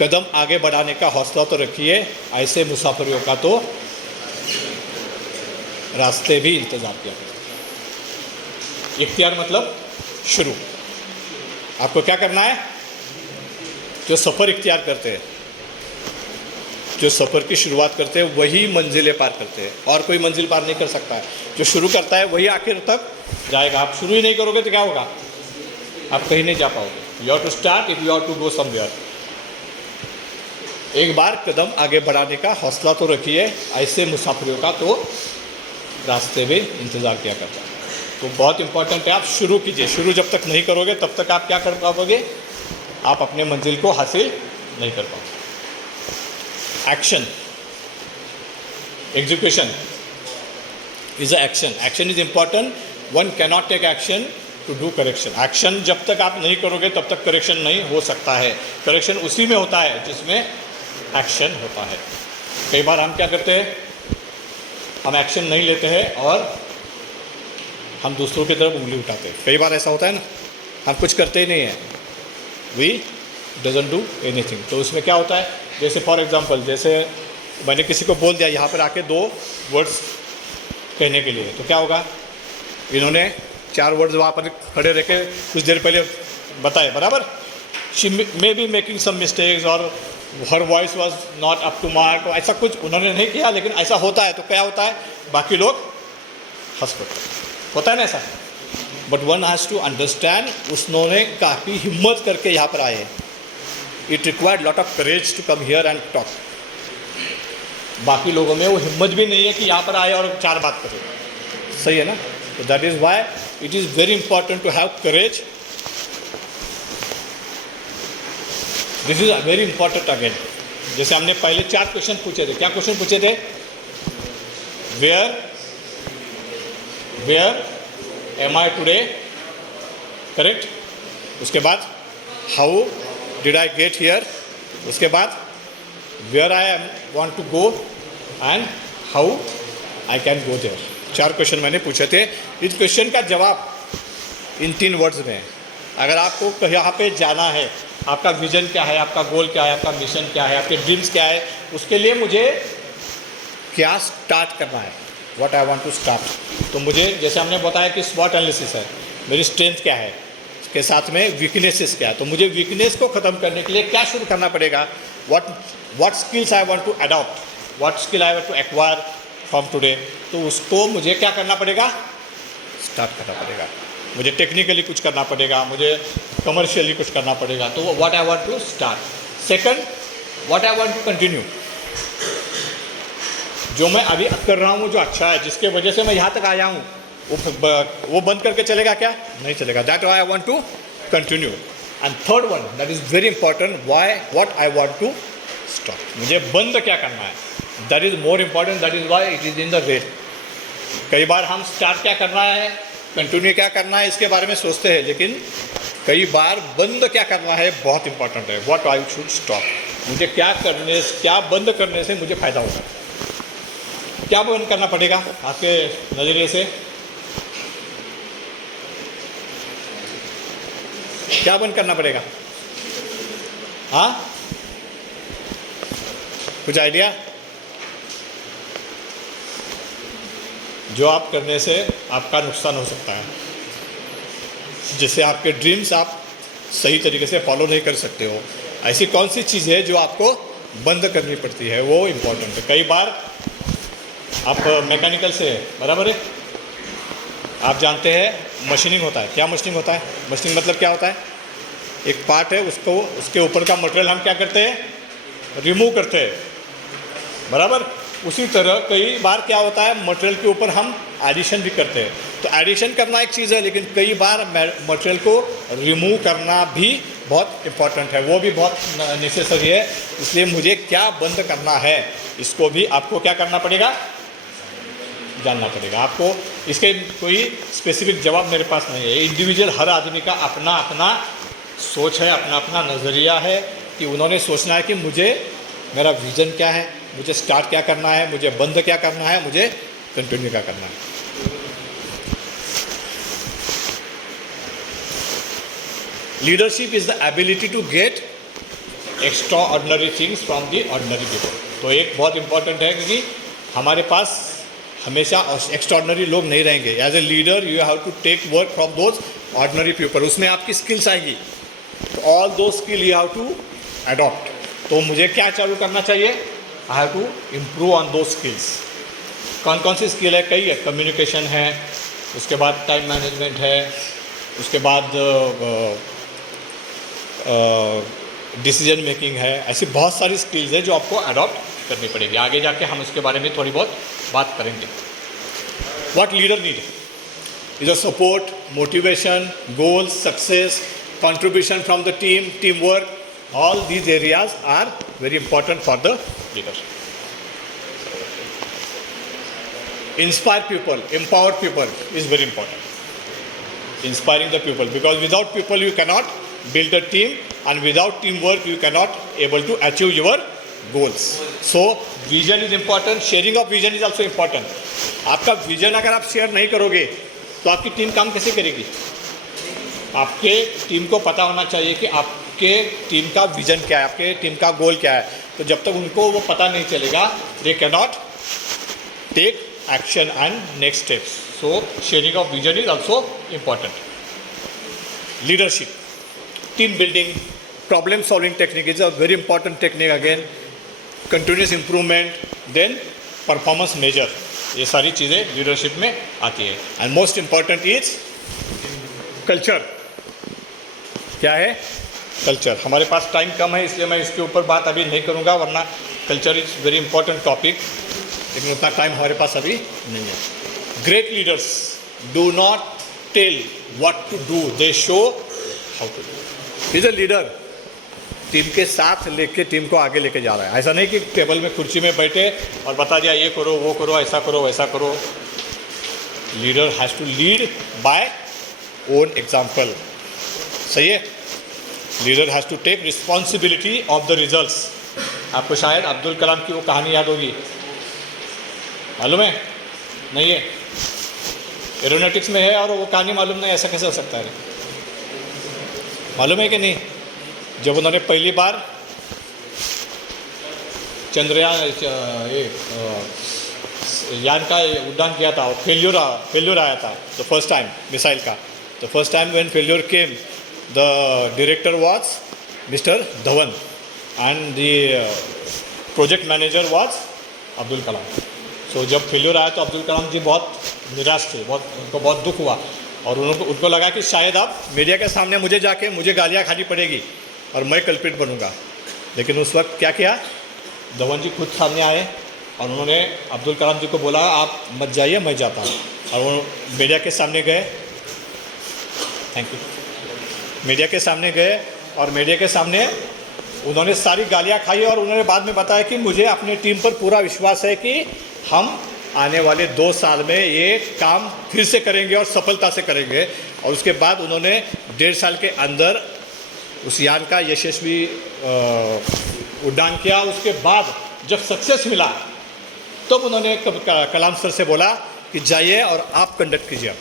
कदम आगे बढ़ाने का हौसला तो रखिए, ऐसे मुसाफिरों का तो रास्ते भी इंतज़ार किया करते। इख्तियार मतलब शुरू। आपको क्या करना है? जो सफ़र इख्तियार करते हैं, जो सफ़र की शुरुआत करते हैं वही मंजिलें पार करते हैं, और कोई मंजिल पार नहीं कर सकता है। जो शुरू करता है वही आखिर तक जाएगा। आप शुरू ही नहीं करोगे तो क्या होगा? आप कहीं नहीं जा पाओगे। You have to start if you have to go somewhere. एक बार कदम आगे बढ़ाने का हौसला तो रखिए, ऐसे मुसाफिरों का तो रास्ते में इंतज़ार किया करता है। तो बहुत इंपॉर्टेंट है, आप शुरू कीजिए। शुरू जब तक नहीं करोगे तब तक आप क्या कर पाओगे? आप अपने मंजिल को हासिल नहीं कर पाओगे। Action, execution is a action. Action is important. One cannot take action to do correction. Action जब तक आप नहीं करोगे तब तक करेक्शन नहीं हो सकता है। करेक्शन उसी में होता है जिसमें एक्शन होता है। कई बार हम क्या करते हैं? हम एक्शन नहीं लेते हैं और हम दूसरों की तरफ उंगली उठाते हैं। कई बार ऐसा होता है ना, हम कुछ करते ही नहीं हैं, वी डजंट डू एनीथिंग। तो उसमें क्या होता है? जैसे फॉर एग्जांपल, जैसे मैंने किसी को बोल दिया यहाँ पर आके 2 वर्ड्स कहने के लिए, तो क्या होगा? इन्होंने 4 वर्ड्स वहाँ पर खड़े रह के कुछ देर पहले बताए, बराबर? She may be making some mistakes और her voice was not up to mark, ऐसा कुछ उन्होंने नहीं किया, लेकिन ऐसा होता है। तो क्या होता है? बाकी लोग हंस पड़ते, होता है ना ऐसा। But one has to understand, उन्होंने काफ़ी हिम्मत करके यहाँ पर आए। It required lot of courage to come here and talk. बाकी लोगों में वो हिम्मत भी नहीं है कि यहाँ पर आए और 4 बात करें। सही है ना? तो that is why it is very important to have courage. This is very important again. जैसे हमने पहले 4 क्वेश्चन पूछे थे। क्या क्वेश्चन पूछे थे? Where am I today, correct? उसके बाद how did I get here, उसके बाद where I want to go and how I can go there. 4 question मैंने पूछे थे। इस क्वेश्चन का जवाब इन 3 वर्ड्स में है। अगर आपको यहाँ पे जाना है, आपका विजन क्या है, आपका गोल क्या है, आपका मिशन क्या है, आपके ड्रीम्स क्या है, उसके लिए मुझे क्या स्टार्ट करना है, what I want to start. तो मुझे जैसे हमने बताया कि स्वॉट एनालिसिस है, मेरी स्ट्रेंथ क्या है, इसके साथ में वीकनेसेस क्या है। तो मुझे वीकनेस को ख़त्म करने के लिए क्या शुरू करना पड़ेगा, what skills I want to adopt, what skill I want to acquire from today. तो उसको मुझे क्या करना पड़ेगा, स्टार्ट करना पड़ेगा। मुझे टेक्निकली कुछ करना पड़ेगा, मुझे कमर्शियली कुछ करना पड़ेगा। तो what I want to start. Second, what I want to continue. जो मैं अभी कर रहा हूँ, जो अच्छा है, जिसके वजह से मैं यहाँ तक आया हूँ, वो बंद करके चलेगा क्या? नहीं चलेगा। That I want to continue. And third one, that is very important, what I want to stop. मुझे बंद क्या करना है, that is more important, that is why it is in the rate. कई बार हम स्टार्ट क्या करना है, कंटिन्यू क्या करना है, इसके बारे में सोचते हैं, लेकिन कई बार बंद क्या करना है बहुत इंपॉर्टेंट है। व्हाट आई शुड स्टॉप, मुझे क्या बंद करने से मुझे फ़ायदा होगा, क्या बंद करना पड़ेगा आपके नज़रिए से, क्या बंद करना पड़ेगा? हाँ, कुछ आइडिया? जो आप करने से आपका नुकसान हो सकता है, जिससे आपके ड्रीम्स आप सही तरीके से फॉलो नहीं कर सकते हो, ऐसी कौन सी चीज़ है जो आपको बंद करनी पड़ती है, वो इम्पोर्टेंट है। कई बार आप मैकेनिकल से, बराबर है, आप जानते हैं मशीनिंग होता है। क्या मशीनिंग होता है? मशीनिंग मतलब क्या होता है, एक पार्ट है, उसके ऊपर का मटेरियल हम क्या करते हैं, रिमूव करते हैं, बराबर। उसी तरह कई बार क्या होता है, मटेरियल के ऊपर हम एडिशन भी करते हैं। तो एडिशन करना एक चीज़ है, लेकिन कई बार मटेरियल को रिमूव करना भी बहुत इम्पॉर्टेंट है, वो भी बहुत नेसेसरी है। इसलिए मुझे क्या बंद करना है, इसको भी आपको क्या करना पड़ेगा, जानना पड़ेगा। आपको इसके कोई स्पेसिफिक जवाब मेरे पास नहीं है। इंडिविजुअल, हर आदमी का अपना अपना सोच है, अपना अपना नज़रिया है, कि उन्होंने सोचना है कि मेरा विज़न क्या है, मुझे स्टार्ट क्या करना है, मुझे बंद क्या करना है, मुझे कंटिन्यू क्या करना है। Leadership is the ability to get extraordinary things from the ordinary people. तो एक बहुत इंपॉर्टेंट है, क्योंकि हमारे पास हमेशा एक्स्ट्राऑर्डनरी लोग नहीं रहेंगे। As a leader you have to take work from those ordinary people. उसमें आपकी स्किल्स आएगी, तो all those skill you have to adopt. तो मुझे क्या चालू करना चाहिए, I have to improve on those skills. कौन कौन सी स्किल है? कई है। कम्युनिकेशन है, उसके बाद टाइम मैनेजमेंट है, उसके बाद डिसीजन मेकिंग है। ऐसी बहुत सारी स्किल्स है जो आपको अडॉप्ट करनी पड़ेगी। आगे जाके हम उसके बारे में थोड़ी बहुत बात करेंगे। What leader need is a support, motivation, goals, success, contribution from the team, teamwork. All these areas are very important for the leader. Inspire people, empower people is very important. Inspiring the people, because without people you cannot build a team, and without teamwork you cannot able to achieve your goals. So vision is important, sharing of vision is also important. आपका vision अगर आप share नहीं करोगे तो आपकी team काम कैसे करेगी? आपके टीम को पता होना चाहिए कि आपके टीम का विजन क्या है, आपके टीम का गोल क्या है। तो जब तक उनको वो पता नहीं चलेगा, they can not take action and next steps. So sharing of vision is also important. Leadership, team building, problem solving technique is a very important technique. Again continuous improvement, then performance measure, ये सारी चीज़ें leadership में आती है। And most important is culture. क्या है? Culture. हमारे पास time कम है, इसलिए मैं इसके ऊपर बात अभी नहीं करूँगा, वरना culture is very important topic, लेकिन उतना टाइम हमारे पास अभी नहीं है। Great leaders do not tell what to do, they show how to do. Is a leader team के साथ लेके टीम को आगे लेके जा रहा है। ऐसा नहीं कि टेबल में कुर्सी में बैठे और बता दिया ये करो, वो करो, ऐसा करो, वैसा करो। Leader has to lead by own example. सही है? Leader has to take responsibility of the results. आपको शायद अब्दुल कलाम की वो कहानी याद होगी, मालूम है? नहीं है? एरोनॉटिक्स में है और वो कहानी मालूम नहीं, ऐसा कैसे हो सकता है? मालूम है कि नहीं? जब उन्होंने पहली बार चंद्रयान यान का उड़ान किया था, फेल्यूर आया था द फर्स्ट टाइम मिसाइल का। The first time when failure came, the director was mister Dhawan and the project manager was Abdul Kalam. So जब फेल्यूर आया तो अब्दुल कलाम जी बहुत निराश थे, उनको बहुत दुख हुआ और उनको लगा कि शायद अब मीडिया के सामने मुझे गालियाँ खानी पड़ेगी और मैं कल्प्रिट बनूंगा। लेकिन उस वक्त क्या किया? धवन जी खुद सामने आए और उन्होंने अब्दुल कलाम जी को बोला, आप मत जाइए, मैं जाता हूँ। और वो मीडिया के सामने गए, थैंक यू, मीडिया के सामने गए और मीडिया के सामने उन्होंने सारी गालियाँ खाई और उन्होंने बाद में बताया कि मुझे अपनी टीम पर पूरा विश्वास है कि हम आने वाले 2 साल में ये काम फिर से करेंगे और सफलता से करेंगे। और उसके बाद उन्होंने 1.5 साल के अंदर उस यान का यशस्वी उड़ान किया। उसके बाद जब सक्सेस मिला तब तो उन्होंने कलाम सर से बोला कि जाइए और आप कंडक्ट कीजिए,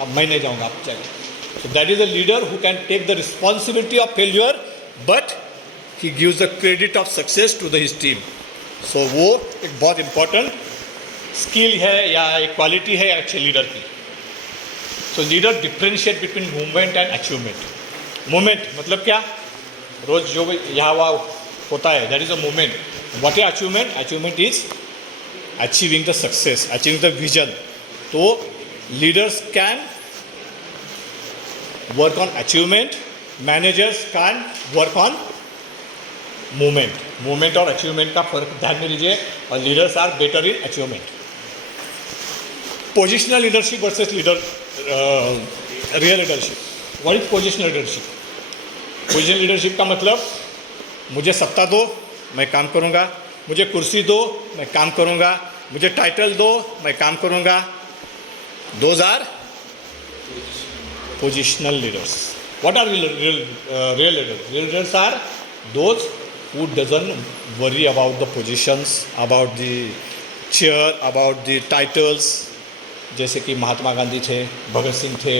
अब मैं नहीं जाऊंगा, आप जाइए। So that is a leader who can take the responsibility of failure but he gives the credit of success to the his team. So वो एक बहुत इंपॉर्टेंट स्किल है या एक क्वालिटी है अच्छे लीडर की। So leader differentiate between movement and achievement. Movement मतलब क्या? रोज जो यहाँ वहाँ होता है, that is a movement. What is achievement? Achievement is achieving the success, achieving the vision. तो leaders can work on achievement, managers can work on movement. Movement और अचीवमेंट का फर्क ध्यान में लीजिए। और leaders are better in achievement. Positional leadership versus real leadership. What is positional leadership? Positional leadership का मतलब मुझे सत्ता दो, मैं काम करूंगा, मुझे कुर्सी दो, मैं काम करूंगा, मुझे टाइटल दो, मैं काम करूंगा। Those are positional leaders. What are real leaders? Real leaders are those who doesn't worry about the positions, about the chair, about the titles। जैसे कि महात्मा गांधी थे, भगत सिंह थे,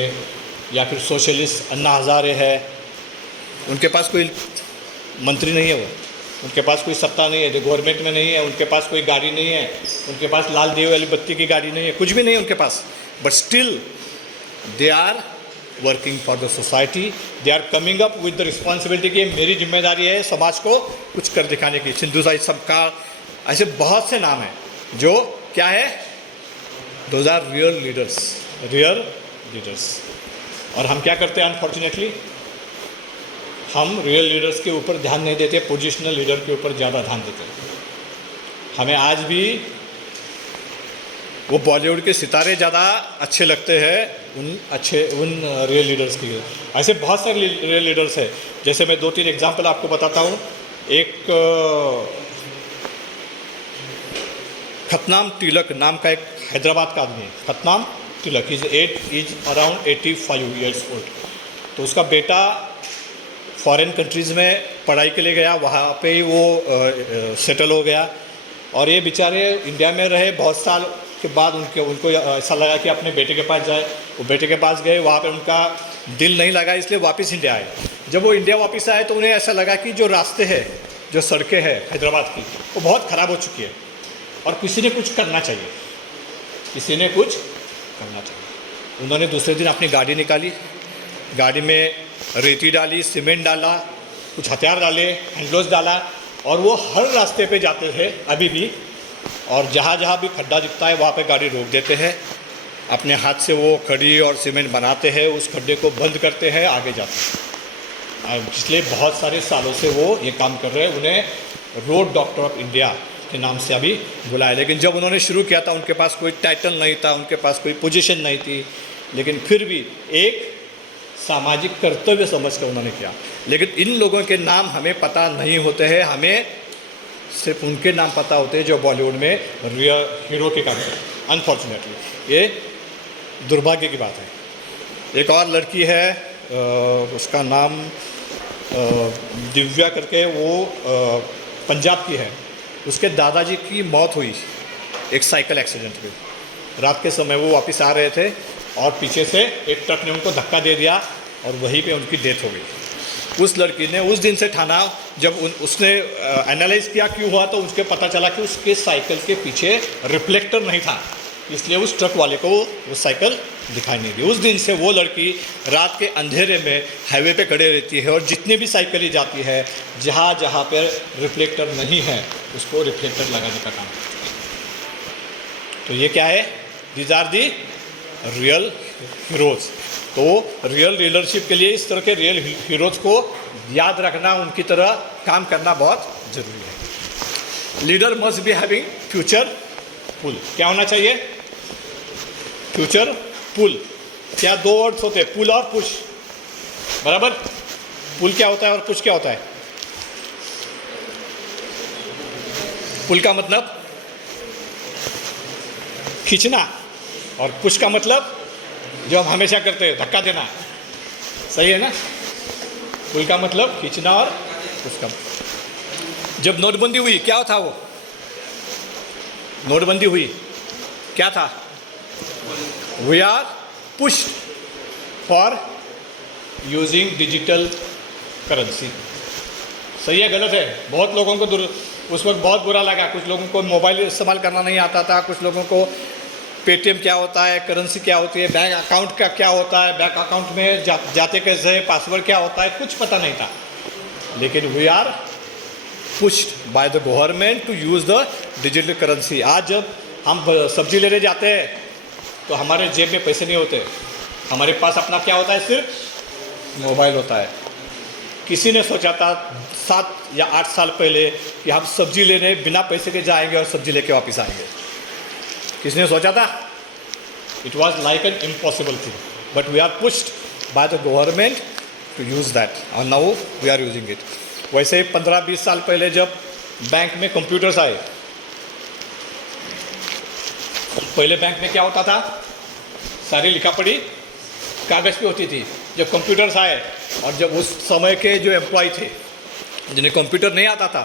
या फिर सोशलिस्ट अन्ना हज़ारे है। उनके पास कोई मंत्री नहीं है, वो उनके पास कोई सत्ता नहीं है, गवर्नमेंट में नहीं है, उनके पास कोई गाड़ी नहीं है, उनके पास लाल देव वाली बत्ती की गाड़ी नहीं है, कुछ भी नहीं है उनके पास। But still they are working for the society, they are coming up with the responsibility कि मेरी जिम्मेदारी है समाज को कुछ कर दिखाने की। सिंधु साई सबका, ऐसे बहुत से नाम हैं जो क्या है, those are real leaders, real leaders. और हम क्या करते हैं? अनफॉर्चुनेटली हम रियल लीडर्स के ऊपर ध्यान नहीं देते, पोजिशनल लीडर के ऊपर ज़्यादा ध्यान देते हैं। हमें आज भी वो बॉलीवुड के सितारे ज़्यादा अच्छे लगते हैं उन रियल लीडर्स की। ऐसे बहुत सारे रियल लीडर्स हैं। जैसे मैं 2-3 एग्जांपल आपको बताता हूँ। एक खतनाम तिलक नाम का एक हैदराबाद का आदमी है, खतनाम Tilak. Is around 85 years old. तो उसका बेटा फॉरेन कंट्रीज़ में पढ़ाई के लिए गया, वहाँ पे ही वो सेटल हो गया। और ये बेचारे इंडिया में रहे बहुत साल के बाद उनको ऐसा लगा कि अपने बेटे के पास जाए। वो बेटे के पास गए, वहाँ पे उनका दिल नहीं लगा, इसलिए वापस इंडिया आए। जब वो इंडिया वापस आए तो उन्हें ऐसा लगा कि जो रास्ते हैं, जो सड़कें हैं हैदराबाद की, वो बहुत ख़राब हो चुकी है और किसी ने कुछ करना चाहिए, किसी ने कुछ करना चाहिए। उन्होंने दूसरे दिन अपनी गाड़ी निकाली, गाड़ी में रेती डाली, सीमेंट डाला, कुछ हथियार डाले, हैंडग्लोव्स डाला और वो हर रास्ते पे जाते थे अभी भी। और जहाँ जहाँ भी खड्डा दिखता है वहाँ पे गाड़ी रोक देते हैं, अपने हाथ से वो खड़ी और सीमेंट बनाते हैं, उस खड्डे को बंद करते हैं, आगे जाते हैं। पिछले बहुत सारे सालों से वो ये काम कर रहे हैं। उन्हें रोड डॉक्टर ऑफ इंडिया के नाम से अभी बुलाया। लेकिन जब उन्होंने शुरू किया था उनके पास कोई टाइटल नहीं था, उनके पास कोई पोजीशन नहीं थी, लेकिन फिर भी एक सामाजिक कर्तव्य समझकर उन्होंने किया। लेकिन इन लोगों के नाम हमें पता नहीं होते हैं, हमें सिर्फ उनके नाम पता होते हैं जो बॉलीवुड में रियल हीरो के काम करते हैं। अनफॉर्चुनेटली ये दुर्भाग्य की बात है। एक और लड़की है उसका नाम दिव्या करके, वो पंजाब की है। उसके दादाजी की मौत हुई एक साइकिल एक्सीडेंट में। रात के समय वो वापस आ रहे थे और पीछे से एक ट्रक ने उनको धक्का दे दिया और वहीं पे उनकी डेथ हो गई। उस लड़की ने उस दिन से ठाना, जब उसने एनालाइज किया क्यों हुआ, तो उसके पता चला कि उसके साइकिल के पीछे रिफ्लेक्टर नहीं था, इसलिए उस ट्रक वाले को वो साइकिल दिखाई नहीं दी। उस दिन से वो लड़की रात के अंधेरे में हाईवे पे खड़े रहती है और जितनी भी साइकिलें जाती है, जहाँ जहाँ पर रिफ्लेक्टर नहीं है उसको रिफ्लेक्टर लगाने का काम करती है। तो ये क्या है? These are the real heroes. तो रियल लीडरशिप के लिए इस तरह के रियल हीरोज़ को याद रखना, उनकी तरह काम करना बहुत ज़रूरी है। Leader must be having future pull. क्या होना चाहिए? Future pull. क्या दो वर्ड्स होते हैं, पुल और पुश, बराबर? पुल क्या होता है और पुश क्या होता है? पुल का मतलब खींचना और पुश का मतलब जो हम हमेशा करते हैं, धक्का देना। सही है ना? पुल का मतलब खींचना और पुश का। जब नोटबंदी हुई क्या था? वो नोटबंदी हुई क्या था? We are pushed for using digital currency. सही है गलत है? बहुत लोगों को उस वक्त बहुत बुरा लगा। कुछ लोगों को मोबाइल इस्तेमाल करना नहीं आता था, कुछ लोगों को पेटीएम क्या होता है, करेंसी क्या होती है, बैंक अकाउंट का क्या होता है, बैंक अकाउंट में जाते कैसे है, पासवर्ड क्या होता है, कुछ पता नहीं था। लेकिन we are pushed by the government to use the digital currency. आज जब हम सब्जी लेने जाते हैं तो हमारे जेब में पैसे नहीं होते, हमारे पास अपना क्या होता है? सिर्फ मोबाइल होता है। किसी ने सोचा था 7 या 8 साल पहले कि हम सब्जी लेने बिना पैसे के जाएंगे और सब्जी लेके वापस आएंगे? किसने सोचा था? It was like an impossible thing, but we are pushed by the government to use that और now we are using it. वैसे 15-20 साल पहले जब बैंक में कंप्यूटर्स आए, पहले बैंक में क्या होता था? सारी लिखा पढ़ी कागज़ पे होती थी। जब कंप्यूटर्स आए और जब उस समय के जो एम्प्लॉय थे जिन्हें कंप्यूटर नहीं आता था,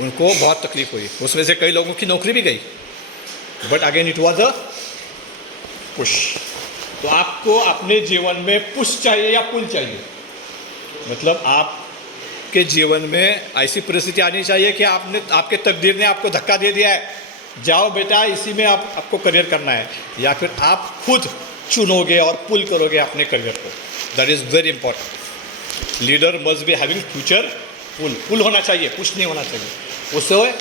उनको बहुत तकलीफ हुई। उसमें से कई लोगों की नौकरी भी गई। But again it was a push. तो आपको अपने जीवन में पुश चाहिए या पुल चाहिए? मतलब आपके जीवन में ऐसी परिस्थिति आनी चाहिए कि आपके तकदीर ने आपको धक्का दे दिया है, जाओ बेटा इसी में आपको करियर करना है, या फिर आप खुद चुनोगे और पुल करोगे अपने करियर को। That is very important. Leader must be having future pull. Pull होना चाहिए, पुश नहीं होना चाहिए। उससे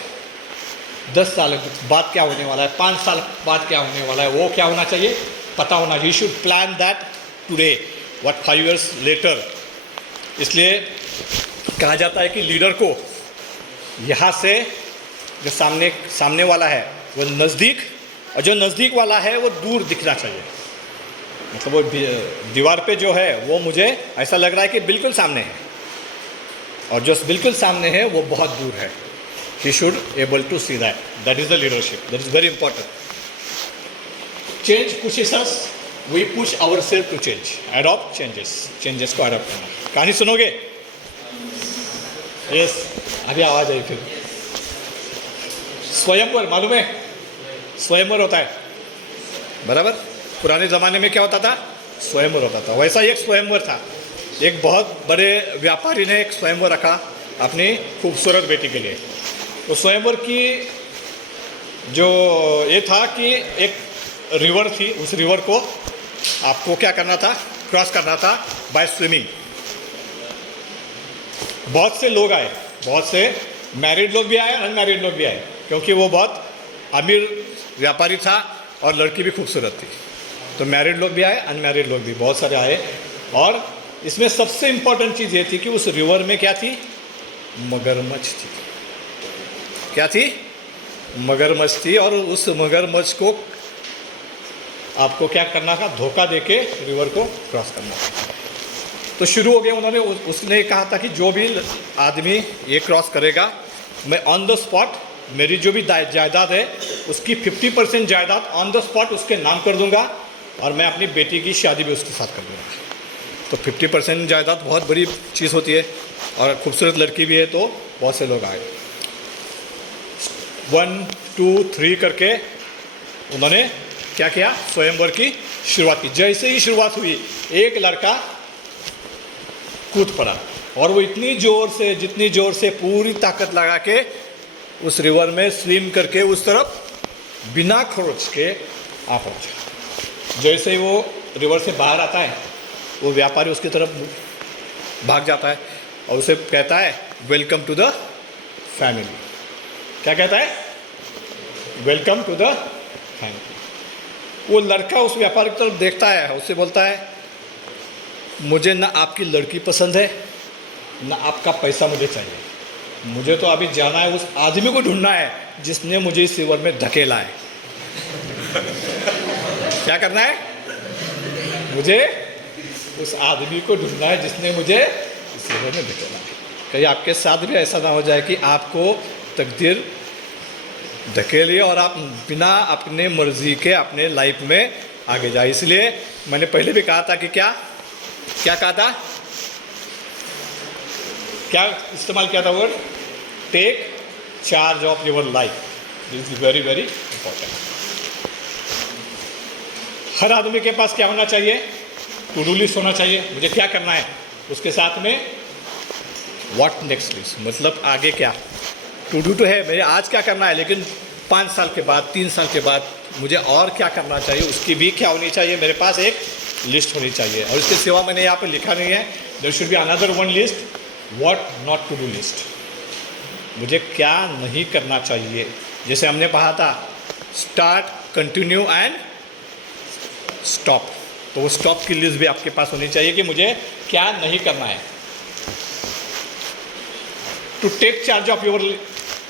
10 साल बाद क्या होने वाला है, 5 साल बाद क्या होने वाला है, वो क्या होना चाहिए? पता होना चाहिए। You should plan that today, what 5 years later. इसलिए कहा जाता है कि लीडर को यहाँ से जो सामने वाला है वो नज़दीक, और जो नज़दीक वाला है वो दूर दिखना चाहिए। मतलब वो दीवार पे जो है वो मुझे ऐसा लग रहा है कि बिल्कुल सामने है, और जो बिल्कुल सामने है वो बहुत दूर है। He should able to see that. That is the leadership. That is very important. Change pushes us. We push ourselves to change. Adopt changes. Changes को adopt करना। कहानी सुनोगे? Yes. अभी आवाज आई फिर। स्वयंवर मालूम है? स्वयंवर होता है, बराबर? पुराने ज़माने में क्या होता था? स्वयंवर होता था। वैसा एक स्वयंवर था। एक बहुत बड़े व्यापारी ने एक स्वयंवर रखा अपनी खूबसूरत बेटी के लिए। तो स्वयंवर की जो ये था कि एक रिवर थी, उस रिवर को आपको क्या करना था? क्रॉस करना था बाय स्विमिंग। बहुत से लोग आए, बहुत से मैरिड लोग भी आए, अनमैरिड लोग भी आए, क्योंकि वो बहुत अमीर व्यापारी था और लड़की भी खूबसूरत थी। तो मैरिड लोग भी आए, अनमैरिड लोग भी बहुत सारे आए। और इसमें सबसे इम्पोर्टेंट चीज़ ये थी कि उस रिवर में क्या थी? मगरमच्छ थी। क्या थी? मगरमच्छ थी। और उस मगरमच्छ को आपको क्या करना था? धोखा देके रिवर को क्रॉस करना था। तो शुरू हो गया, उन्होंने उसने कहा था कि जो भी आदमी ये क्रॉस करेगा, मैं ऑन द स्पॉट मेरी जो भी जायदाद है उसकी 50% जायदाद ऑन द स्पॉट उसके नाम कर दूंगा, और मैं अपनी बेटी की शादी भी उसके साथ कर दूंगा। तो 50% जायदाद बहुत बड़ी चीज़ होती है, और खूबसूरत लड़की भी है तो बहुत से लोग आए। 1 2 3 करके उन्होंने क्या किया, स्वयंवर की शुरुआत की। जैसे ही शुरुआत हुई एक लड़का कूद पड़ा, और वो इतनी ज़ोर से, जितनी ज़ोर से, पूरी ताकत लगा के उस रिवर में स्विम करके उस तरफ बिना खरोच के आ पहुंचा। जैसे ही वो रिवर से बाहर आता है, वो व्यापारी उसकी तरफ भाग जाता है और उसे कहता है वेलकम टू द फैमिली। क्या कहता है? Welcome to the family. वो लड़का उस व्यापारी की तरफ देखता है, उससे बोलता है मुझे ना आपकी लड़की पसंद है, ना आपका पैसा मुझे चाहिए, मुझे तो अभी जाना है, उस आदमी को ढूंढना है जिसने मुझे इस रिवर में धकेला है। क्या करना है? मुझे उस आदमी को ढूंढना है जिसने मुझे इस रिवर में धकेला है। कहीं आपके साथ भी ऐसा ना हो जाए कि आपको तकदीर धकेलिए और आप बिना अपने मर्जी के अपने लाइफ में आगे जाए। इसलिए मैंने पहले भी कहा था कि क्या कहा था, क्या इस्तेमाल किया था word? Take charge of your life. This is very very important. हर आदमी के पास क्या होना चाहिए? टू डू लिस्ट होना चाहिए, मुझे क्या करना है, उसके साथ में व्हाट नेक्स्ट लिस्ट, मतलब आगे क्या। टू डू तो है, मुझे आज क्या करना है, लेकिन 5 साल के बाद, 3 साल के बाद मुझे और क्या करना चाहिए, उसकी भी क्या होनी चाहिए, मेरे पास एक लिस्ट होनी चाहिए। और इसके सिवा मैंने यहाँ पर लिखा नहीं है, there should be another one list, what not to do list, मुझे क्या नहीं करना चाहिए। जैसे हमने पढ़ा था स्टार्ट, कंटिन्यू एंड स्टॉप, तो वो स्टॉप की लिस्ट भी आपके पास होनी चाहिए कि मुझे क्या नहीं करना है। To take charge of your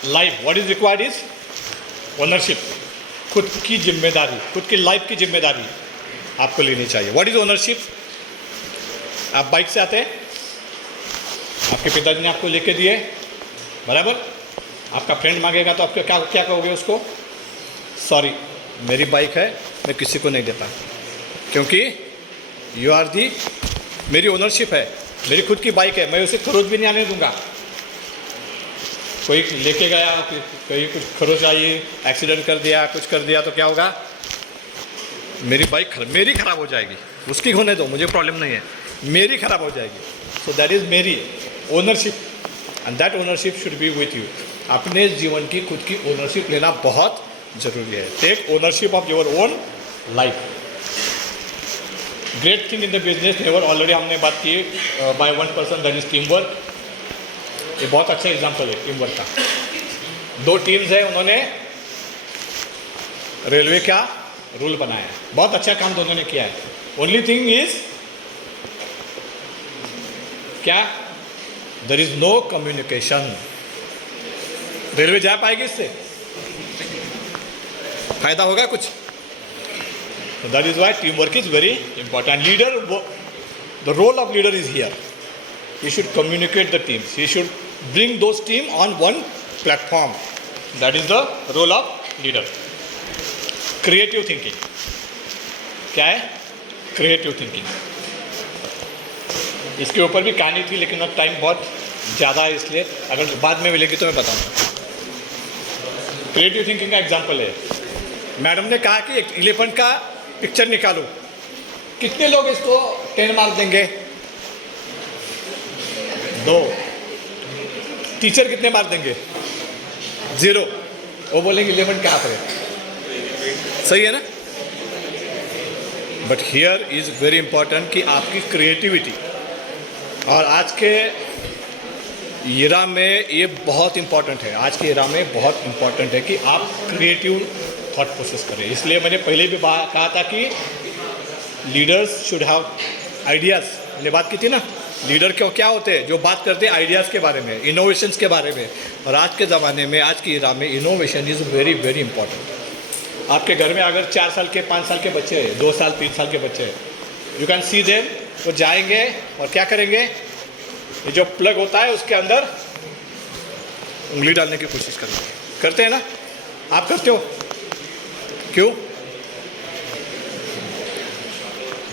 life what is required is ownership, खुद की जिम्मेदारी, खुद की लाइफ की जिम्मेदारी आपको लेनी चाहिए। What is ownership? आप बाइक से आते हैं, आपके पिताजी ने आपको लेके दिए, बराबर, आपका फ्रेंड मांगेगा तो आप क्या कहोगे उसको? सॉरी, मेरी बाइक है, मैं किसी को नहीं देता, क्योंकि यू आर दी, मेरी ओनरशिप है, मेरी खुद की बाइक है, मैं उसे खरोच भी नहीं आने दूंगा। कोई लेके गया, कहीं कुछ खरोच आई, एक्सीडेंट कर दिया, कुछ कर दिया, तो क्या होगा? मेरी बाइक मेरी खराब हो जाएगी, उसकी होने दो, मुझे प्रॉब्लम नहीं है, मेरी खराब हो जाएगी। सो दैट इज़ मेरी ownership and that ownership should be with you. अपने जीवन की खुद की ओनरशिप लेना बहुत ज़रूरी है। Take ownership of your own life. Great thing in the business never, already हमने बात की, by one person, that is team work. ये बहुत अच्छा एग्जाम्पल है टीम वर्क का। 2 टीम्स है, उन्होंने रेलवे का रूल बनाया, बहुत अच्छा काम दोनों ने किया है। ओनली थिंग इज क्या? There is no communication. Railway जा पाएगी इससे? फायदा होगा कुछ? That is why team work is very important. Leader, the role of leader is here, he should communicate the teams, he should bring those team on one platform. That is the role of leader. Creative thinking, क्या है? Creative thinking, इसके ऊपर भी कहानी थी, लेकिन अब time बहुत ज़्यादा है, इसलिए अगर बाद में मिलेगी तो मैं बताऊंगा। क्रिएटिव थिंकिंग का एग्जाम्पल है, मैडम ने कहा कि एक एलिफेंट का पिक्चर निकालो, कितने लोग इसको 10 मार्क देंगे? 2। टीचर कितने मार्क देंगे? 0। वो बोलेंगे एलिफेंट कहाँ पर है। सही है ना? But here is very important कि आपकी क्रिएटिविटी, और आज के इरा में ये बहुत इंपॉर्टेंट है, आज के इरा में बहुत इंपॉर्टेंट है कि आप क्रिएटिव थॉट प्रोसेस करें। इसलिए मैंने पहले भी कहा था कि लीडर्स शुड हैव आइडियाज़। मैंने बात की थी ना, लीडर क्यों क्या होते हैं? जो बात करते हैं आइडियाज़ के बारे में, इनोवेशंस के बारे में। और आज के ज़माने में, आज की इरा में innovation is very very important. आपके घर में अगर 4 साल के, 5 साल के बच्चे हैं, 2 साल 3 साल के बच्चे हैं, यू कैन सी देम, वो जाएंगे और क्या करेंगे? ये जो प्लग होता है उसके अंदर उंगली डालने की कोशिश करेंगे। करते हैं ना? आप करते हो? क्यों?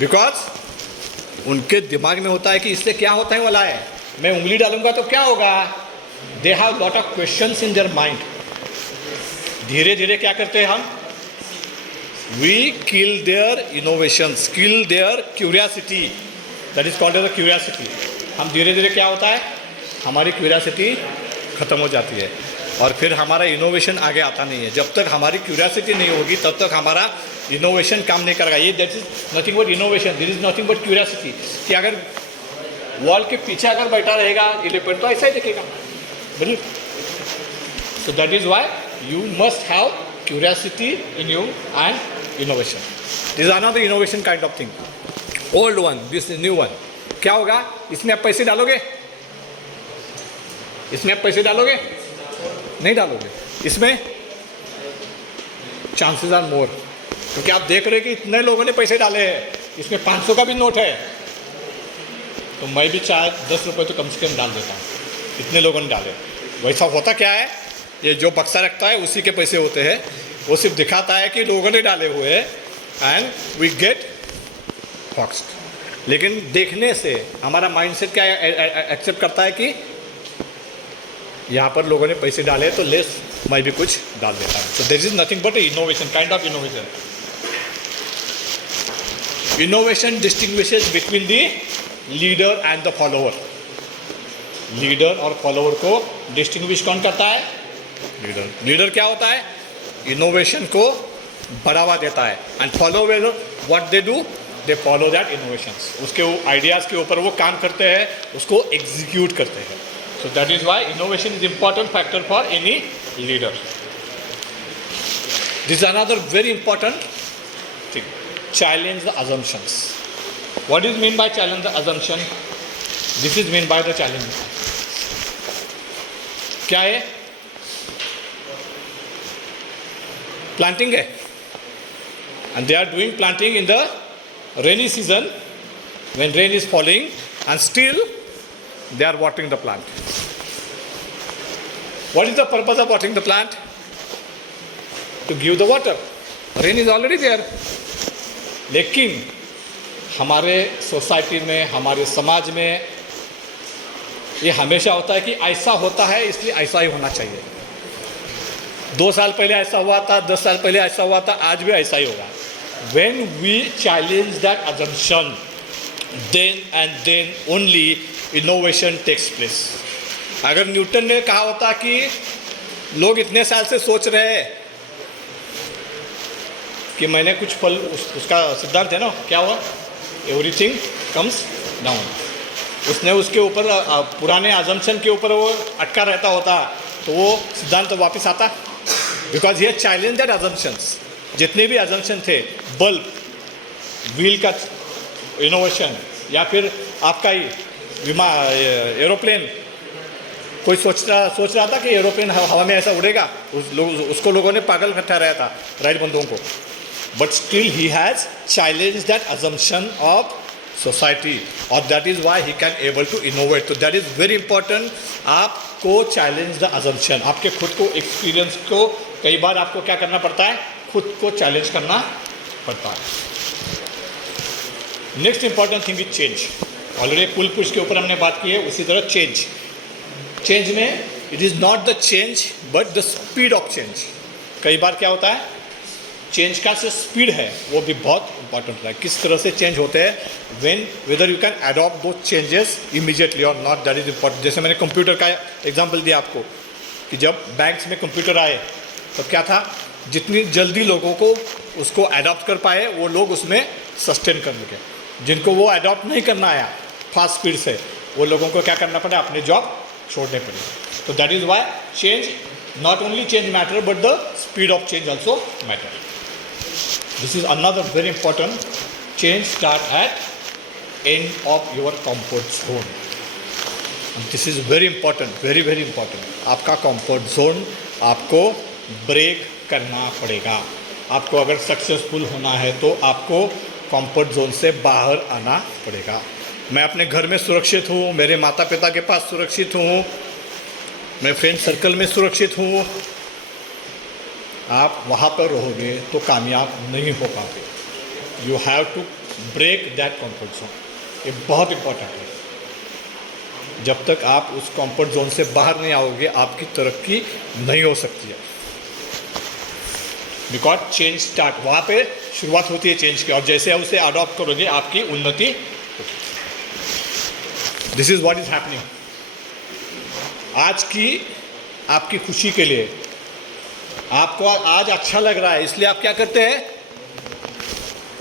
बिकॉज उनके दिमाग में होता है कि इससे क्या होता है वाला है, मैं उंगली डालूंगा तो क्या होगा। They have lot of questions in their mind. धीरे धीरे क्या करते हैं हम, we kill their innovations, kill their curiosity, that is called as a curiosity. हम धीरे धीरे क्या होता है, हमारी क्यूरियासिटी ख़त्म हो जाती है और फिर हमारा इनोवेशन आगे आता नहीं है। जब तक हमारी क्यूरियासिटी नहीं होगी तब तक हमारा इनोवेशन काम नहीं करेगा। ये that is nothing but innovation, this is nothing but curiosity. कि अगर वॉल के पीछे अगर बैठा रहेगा एलिफेंट तो ऐसा ही दिखेगा, बोलिए। So that is why you must have curiosity in you and innovation. This is another innovation kind of thing. Old one, this is new one. क्या होगा, इसमें आप पैसे डालोगे, इसमें आप पैसे डालोगे, नहीं डालोगे। इसमें चांसेस आर मोर, क्योंकि आप देख रहे हैं कि इतने लोगों ने पैसे डाले हैं, इसमें 500 का भी नोट है, तो मैं भी चाहे 10 रुपये तो कम से कम डाल देता हूँ, इतने लोगों ने डाले। वैसा होता क्या है, ये जो बक्सा रखता है उसी के पैसे होते हैं, वो सिर्फ दिखाता है कि लोगों ने डाले हुए हैं एंड वी गेट फॉक्स्ड। लेकिन देखने से हमारा माइंडसेट क्या एक्सेप्ट करता है कि यहाँ पर लोगों ने पैसे डाले तो लेस मैं भी कुछ डाल देता हूँ। सो this is nothing but innovation, kind of innovation. Innovation distinguishes between the leader and the follower. Leader और फॉलोअर को डिस्टिंग्विश कौन करता है, लीडर। लीडर क्या होता है, इनोवेशन को बढ़ावा देता है and follower what they do, they follow that innovations. उसके आइडियाज़ के ऊपर वो काम करते हैं, उसको एग्जीक्यूट करते हैं। So that is why innovation is important factor for any leader. This is another very important thing. Challenge the assumptions. What is mean by challenge the assumption? This is mean by the challenge. क्या है, planting है, and they are doing planting in the rainy season when rain is falling, and still they are watering the plant. What is the purpose of watering the plant? To give the water. Rain is already there. लेकिन हमारे society में, हमारे समाज में ये हमेशा होता है कि ऐसा होता है इसलिए ऐसा ही होना चाहिए। 2 साल पहले ऐसा हुआ था, 10 साल पहले ऐसा हुआ था, आज भी ऐसा ही होगा। When we challenge that assumption, then and then only innovation takes place. अगर न्यूटन ने कहा होता कि लोग इतने साल से सोच रहे हैं कि मैंने कुछ फल, उसका सिद्धांत है ना, क्या हुआ, एवरीथिंग कम्स डाउन। उसने उसके ऊपर पुराने अजम्पशन के ऊपर वो अटका रहता होता तो वो सिद्धांत तो वापस आता, बिकॉज ये चैलेंज दैट अजम्पशंस। जितने भी अजम्पशन थे, बल्ब, व्हील का इनोवेशन, या फिर आपका ही एरोप्लेन, कोई सोच रहा था कि एरोप्लेन हवा में ऐसा उड़ेगा, उसको लोगों ने पागल ठहराया था, राइट बंदों को। But still he has challenge that assumption of society, और that is why he can able to innovate. तो दैट इज़ वेरी इंपॉर्टेंट, आपको चैलेंज द अजम्पशन। आपके खुद को, एक्सपीरियंस को कई बार आपको क्या करना पड़ता है, खुद को चैलेंज करना पड़ता है। Next important thing is change. Already pull push के ऊपर हमने बात की है, उसी तरह चेंज। चेंज में it is not the change but the speed of change. कई बार क्या होता है, चेंज का जो स्पीड है वो भी बहुत इंपॉर्टेंट है। किस तरह से चेंज होते हैं, when weather you can adopt दो चेंजेस इमीडिएटली और नॉट, दैट इज इंपॉर्टेंट। जैसे मैंने कंप्यूटर का एग्जांपल दिया आपको कि जब बैंक्स में कंप्यूटर आए तब क्या था, जितनी जल्दी लोगों को उसको अडॉप्ट कर पाए वो लोग उसमें सस्टेन कर लगे। जिनको वो अडॉप्ट नहीं करना आया फास्ट स्पीड से, वो लोगों को क्या करना पड़ा, अपने जॉब छोड़ने पड़े। तो that is Y change, not only change matter but the speed of change also matter. This is another very important. Change start at end of your comfort zone. This is very important, very very important. आपका comfort zone आपको break करना पड़ेगा। आपको अगर successful होना है तो आपको कंफर्ट जोन से बाहर आना पड़ेगा। मैं अपने घर में सुरक्षित हूँ, मेरे माता पिता के पास सुरक्षित हूँ, मैं फ्रेंड सर्कल में सुरक्षित हूँ, आप वहाँ पर रहोगे तो कामयाब नहीं हो पाओगे। You have to break that comfort zone. ये बहुत इंपॉर्टेंट है। जब तक आप उस कंफर्ट जोन से बाहर नहीं आओगे आपकी तरक्की नहीं हो सकती है। बिकॉज चेंज स्टार्ट, वहाँ पे शुरुआत होती है चेंज की, और जैसे आप उसे अडॉप्ट करोगे आपकी उन्नति होगी। This is what is happening. आज की आपकी खुशी के लिए, आपको आज अच्छा लग रहा है इसलिए आप क्या करते हैं,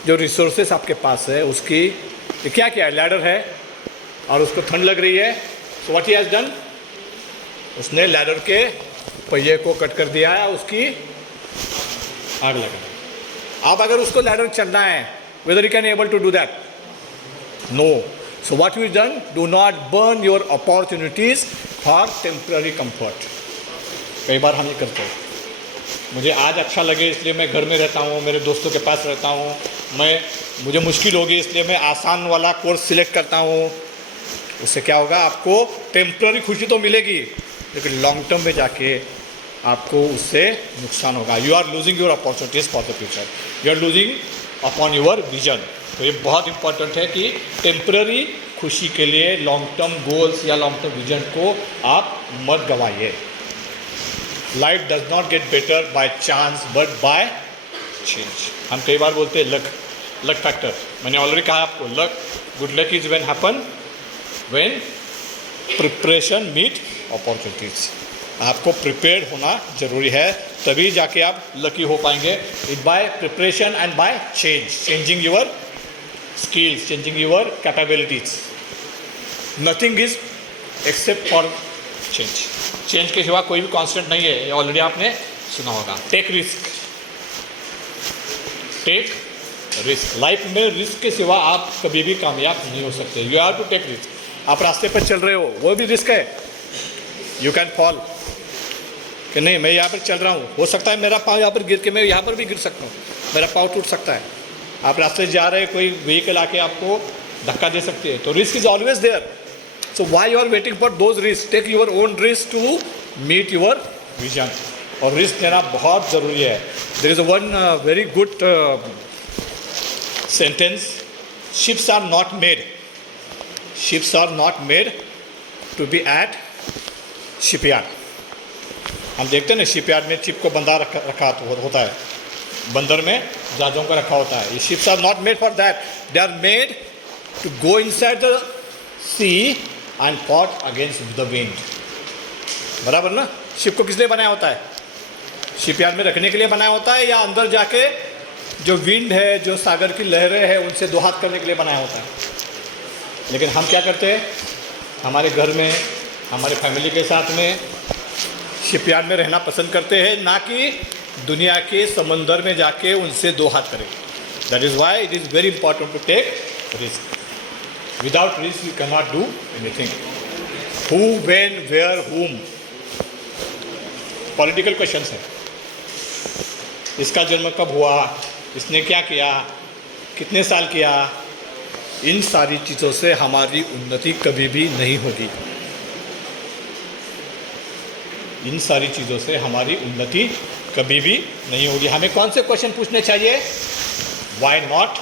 जो रिसोर्सेस आपके पास है उसकी क्या किया है, लैडर है और उसको ठंड लग रही है, so what he has done, उसने लैडर के पहिए को कट कर दिया है, उसकी आग लगा। अब अगर उसको लैडर चढ़ना है, whether you can able to do that, no. So what you done, do not burn your opportunities for temporary comfort. कई बार हम ये करते हैं, मुझे आज अच्छा लगे इसलिए मैं घर में रहता हूँ, मेरे दोस्तों के पास रहता हूँ, मुझे मुश्किल होगी इसलिए मैं आसान वाला कोर्स सिलेक्ट करता हूँ। उससे क्या होगा, आपको टेम्पररी खुशी तो मिलेगी लेकिन लॉन्ग टर्म में जाके आपको उससे नुकसान होगा। You are losing your opportunities for the future, you are losing upon your vision. तो ये बहुत इंपॉर्टेंट है कि टेम्पररी खुशी के लिए लॉन्ग टर्म गोल्स या लॉन्ग टर्म विजन को आप मत गंवाइए। Life does not get better by chance but by change. हम कई बार बोलते हैं लक फैक्टर, मैंने ऑलरेडी कहा आपको, good luck is when happen when preparation meet opportunities. आपको प्रिपेयर्ड होना जरूरी है, तभी जाके आप लकी हो पाएंगे। It by preparation and by changing your skills, changing your capabilities. Nothing is except for change के सिवा कोई भी कांस्टेंट नहीं है, ये ऑलरेडी आपने सुना होगा। Take risk. लाइफ में रिस्क के सिवा आप कभी भी कामयाब नहीं हो सकते। You have to take risk. आप रास्ते पर चल रहे हो, वो भी रिस्क है। यू कैन फॉल, कि नहीं मैं यहाँ पर चल रहा हूँ, हो सकता है मेरा पाँव यहाँ पर गिर के मैं यहाँ पर भी गिर सकता हूँ, मेरा पाँव टूट सकता है। आप रास्ते जा रहे हैं, कोई व्हीकल आके आपको धक्का दे सकती है, तो risk is always there. So why you are waiting for those risk, take your own risk to meet your vision. और रिस्क लेना बहुत ज़रूरी है। There is one very good sentence, ships are not made to be at shipyard. हम देखते हैं ना, shipyard में चिप को बंधा रखा होता है, बंदर में जहाज़ों को रखा होता है। ये ships are not made for that, they are made to go inside the sea and fought against the wind. बराबर ना? शिप को किस लिए बनाया होता है? शिपयार्ड में रखने के लिए बनाया होता है, या अंदर जाके जो विंड है, जो सागर की लहरें हैं, उनसे दो हाथ करने के लिए बनाया होता है। लेकिन हम क्या करते हैं, हमारे घर में, हमारे फैमिली के साथ में शिपयार्ड में रहना पसंद करते हैं, ना कि दुनिया के समंदर में जाके उनसे दो हाथ करें। That is why it is very important to take risk. Without risk you can not do anything. Who, when, where, whom, political questions है। इसका जन्म कब हुआ, इसने क्या किया, कितने साल किया, इन सारी चीज़ों से हमारी उन्नति कभी भी नहीं होगी। इन सारी चीज़ों से हमारी उन्नति कभी भी नहीं होगी। हमें कौन से क्वेश्चन पूछने चाहिए? वाई नॉट,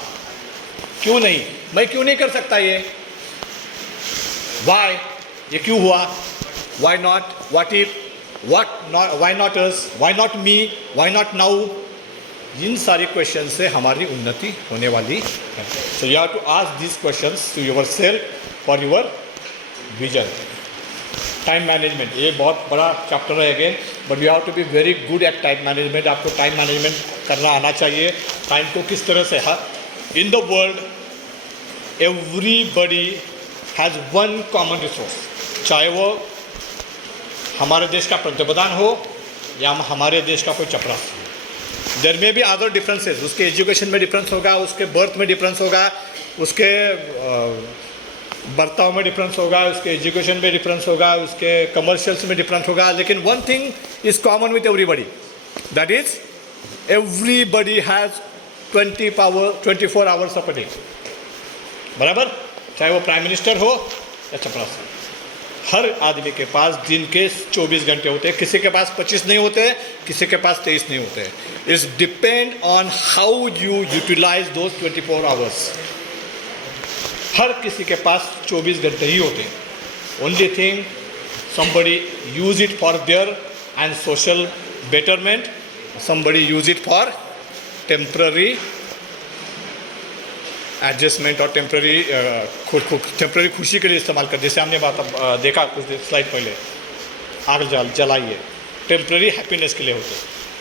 क्यों नहीं, मैं क्यों नहीं कर सकता ये, वाई, ये क्यों हुआ, why not, what if, what not, why not us, why not me, why not now. इन सारे क्वेश्चन से हमारी उन्नति होने वाली है। So you have to ask this questions to yourself for your vision. Time management, ये बहुत बड़ा चैप्टर है again, but you have to be very good at time management. आपको टाइम मैनेजमेंट करना आना चाहिए। टाइम को किस तरह से, in the world everybody has one common resource, चाहे वो हमारे देश का पंतप्रधान हो या हमारे देश का कोई चपरासी। देयर में भी अदर डिफरेंसेस, उसके एजुकेशन में डिफरेंस होगा, उसके बर्थ में डिफरेंस होगा, उसके बर्ताव में डिफरेंस होगा, उसके एजुकेशन में डिफरेंस होगा, उसके कमर्शियल्स में डिफरेंस होगा, लेकिन one thing is common with everybody, that is everybody has 24 hours of a day. बराबर? चाहे वो प्राइम मिनिस्टर हो या चपरासी, हर आदमी के पास दिन के 24 घंटे होते हैं। किसी के पास 25 नहीं होते, किसी के पास 23 नहीं होते। It's depend on how you utilize those 24 hours, हर किसी के पास 24 घंटे ही होते हैं. Only thing somebody use it for their and social betterment, somebody use it for temporary adjustment और टेम्प्रेरी खुशी के लिए इस्तेमाल कर. जैसे हमने देखा कुछ स्लाइड पहले, आग जलाइए, टेम्प्रेरी हैप्पीनेस के लिए होते.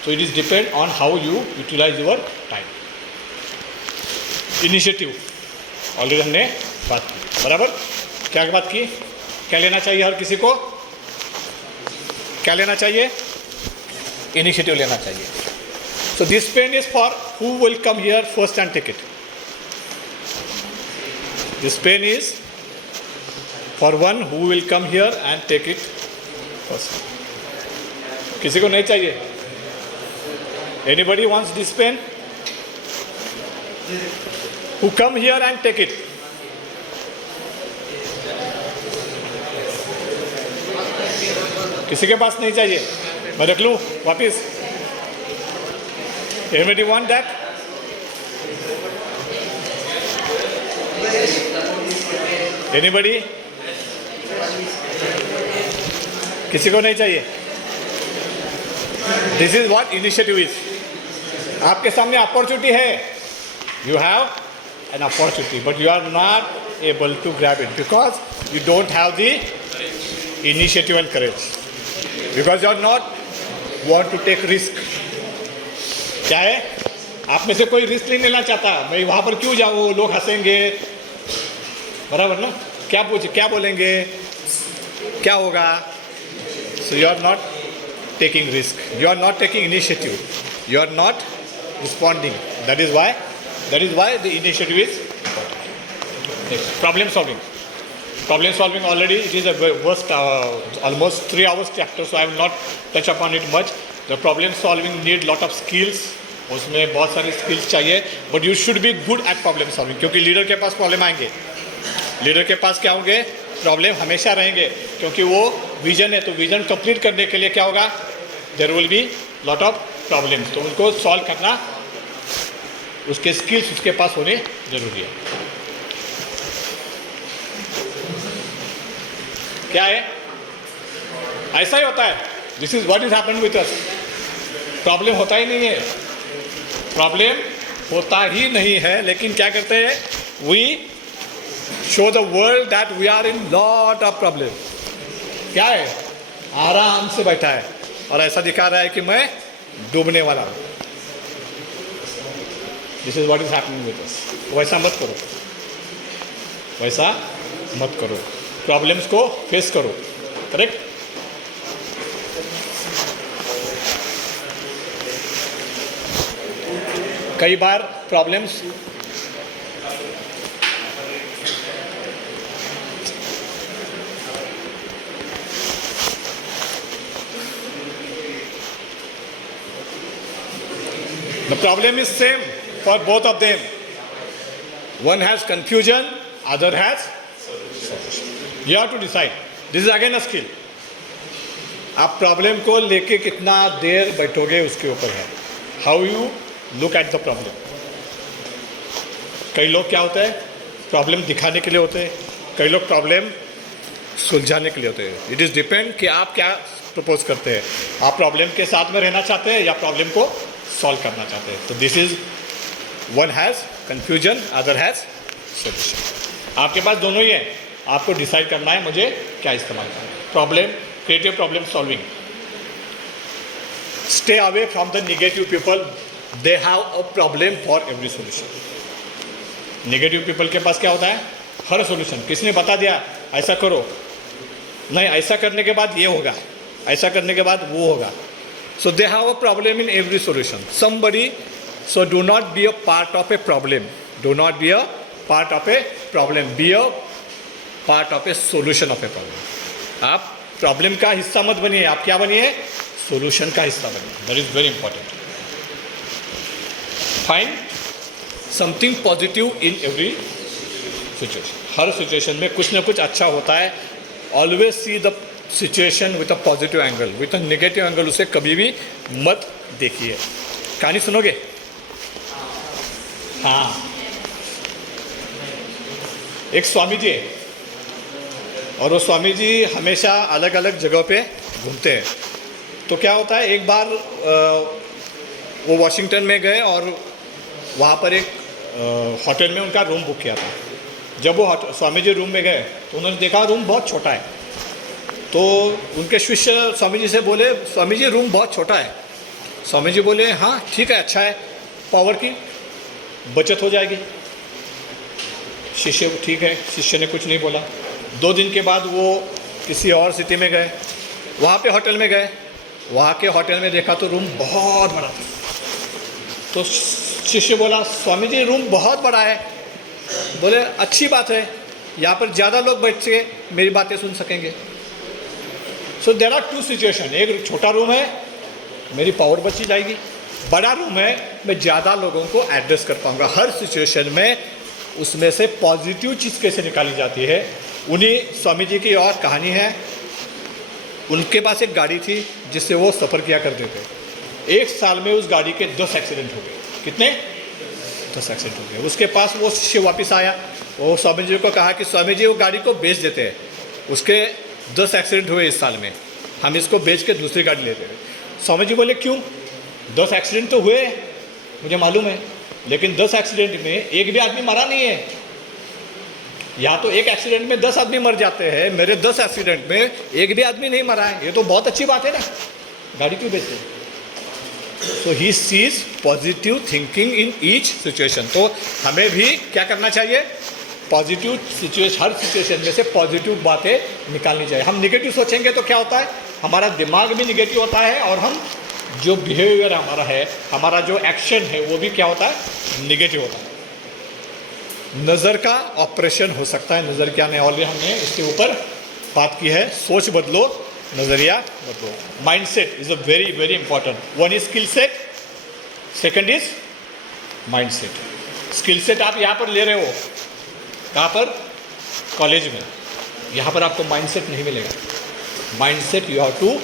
So it is depend on how you utilize your time. Initiative already हमने बात की, बराबर. क्या बात की? क्या लेना चाहिए हर किसी को? क्या लेना चाहिए? इनिशिएटिव लेना चाहिए. So this pen is for who will come here first and take it. This pen is for one who will come here and take it first. किसी को नहीं चाहिए? Anybody wants this pen? Who come here and take it? किसी के पास नहीं चाहिए? मैं रख लूँ वापिस? Anybody want that? Anybody? किसी को नहीं चाहिए? This is what initiative is. आपके सामने अपॉर्चुनिटी है. You have an opportunity, but you are not able to grab it because you don't have the initiative and courage. Because you are not want to take risk. क्या है? आप में से कोई risk नहीं लेना चाहता. मैं वहाँ पर क्यों जाऊँ? लोग हंसेंगे, बराबर ना? क्या बोलेंगे? क्या होगा? So you are not taking risk, you are not taking initiative, you are not responding. That is why the initiative is problem solving. Problem solving already it is a worst almost 3 hours chapter, so I will not touch upon it much. The problem solving need lot of skills. उसमें बहुत सारी skills चाहिए, but you should be good at problem solving. क्योंकि leader के पास problem आएंगे, leader के पास क्या होंगे? प्रॉब्लम हमेशा रहेंगे, क्योंकि वो विजन है. तो विजन कंप्लीट करने के लिए क्या होगा? There will be lot of problems. तो उनको सॉल्व करना, उसके स्किल्स उसके पास होने जरूरी है. क्या है? ऐसा ही होता है. This is what is happened with us. Problem होता ही नहीं है, प्रॉब्लम होता ही नहीं है, लेकिन क्या करते हैं? We show the world that we are in lot of problem. क्या है? आराम से बैठा है और ऐसा दिखा रहा है कि मैं डूबने वाला हूँ. This is what is happening with us. वैसा मत करो, वैसा मत करो. प्रॉब्लम्स को फेस करो. करेक्ट? कई बार problems the problem is same for both of them. One has confusion, other has solution. You have to decide. This is again a skill. आप प्रॉब्लम को लेके कितना देर बैठोगे उसके ऊपर है. How you look at the problem. कई लोग क्या होते हैं? प्रॉब्लम दिखाने के लिए होते हैं, कई लोग प्रॉब्लम सुलझाने के लिए होते हैं. इट इज़ डिपेंड कि आप क्या प्रपोज करते हैं. आप प्रॉब्लम के साथ में रहना चाहते हैं या प्रॉब्लम को सॉल्व करना चाहते हैं. तो this is one has confusion, other has solution. आपके पास दोनों ही है. आपको डिसाइड करना है मुझे क्या इस्तेमाल करना है. Problem, creative problem solving. Stay away from the negative people. They have a problem for every solution. Negative people के पास क्या होता है? हर सोल्यूशन. किसने बता दिया ऐसा करो, नहीं ऐसा करने के बाद ये होगा, ऐसा करने के बाद वो होगा. So they have a problem in every solution. Somebody, so do not be a part of a problem. Do not be a part of a problem. Be a part of a solution of a problem. आप problem का हिस्सा मत बनिए, आप क्या बनिए? Solution का हिस्सा बनिए. That is very important. Find something positive in every situation. Her situation में कुछ ना कुछ अच्छा होता है. Always see the situation with a positive angle. With a negative angle उसे कभी भी मत देखिए. कहानी सुनोगे? हाँ, एक स्वामी जी है और वो स्वामी जी हमेशा अलग अलग जगहों पे घूमते हैं। तो क्या होता है, एक बार वो वॉशिंगटन में गए और वहाँ पर एक होटल में उनका रूम बुक किया था। जब वो स्वामी जी रूम में गए तो उन्होंने देखा रूम बहुत छोटा है। तो उनके शिष्य स्वामी जी से बोले, स्वामी जी रूम बहुत छोटा है। स्वामी जी बोले हाँ ठीक है, अच्छा है, पावर की बचत हो जाएगी। शिष्य ठीक है, शिष्य ने कुछ नहीं बोला। 2 दिन के बाद वो किसी और सिटी में गए, वहाँ पे होटल में गए। वहाँ के होटल में देखा तो रूम बहुत बड़ा था। तो शिष्य बोला स्वामी जी रूम बहुत बड़ा है। बोले अच्छी बात है, यहाँ पर ज़्यादा लोग बैठ के मेरी बातें सुन सकेंगे। सो देयर आर 2 सिचुएशन, एक छोटा रूम है, मेरी पावर बची जाएगी। बड़ा रूम है, मैं ज़्यादा लोगों को एड्रेस कर पाऊँगा। हर सिचुएशन में उसमें से पॉजिटिव चीज़ कैसे निकाली जाती है। उन्हीं स्वामी जी की और कहानी है। उनके पास एक गाड़ी थी जिससे वो सफ़र किया करते थे। 1 साल में उस गाड़ी के 10 एक्सीडेंट हो गए। कितने? 10 एक्सीडेंट हो गए। उसके पास वो शिष्य वापस आया, वो स्वामी जी को कहा कि स्वामी जी वो गाड़ी को बेच देते हैं, उसके 10 एक्सीडेंट हुए इस साल में, हम इसको बेच के दूसरी गाड़ी लेते हैं। स्वामी जी बोले क्यों? 10 एक्सीडेंट तो हुए मुझे मालूम है, लेकिन 10 एक्सीडेंट में एक भी आदमी मरा नहीं है। या तो एक एक्सीडेंट में 10 आदमी मर जाते हैं, मेरे 10 एक्सीडेंट में एक भी आदमी नहीं मरा है, ये तो बहुत अच्छी बात है ना, गाड़ी क्यों बेचते हैं? So he sees positive thinking in each situation. तो हमें भी क्या करना चाहिए? पॉजिटिव सिचुएशन, हर सिचुएशन में से पॉजिटिव बातें निकालनी चाहिए। हम निगेटिव सोचेंगे तो क्या होता है, हमारा दिमाग भी निगेटिव होता है और हम जो बिहेवियर हमारा है, हमारा जो एक्शन है वो भी क्या होता है? निगेटिव होता है। नज़र का ऑपरेशन हो सकता है। नज़र क्या ने ऑलरेडी हमने इसके ऊपर बात की है। सोच बदलो, नज़रिया बदलो। Mindset is a very very important. One is skill set, second is mindset. Skill set आप यहाँ पर ले रहे हो, कहाँ पर? कॉलेज में। यहाँ पर आपको माइंडसेट नहीं मिलेगा। Mindset you have to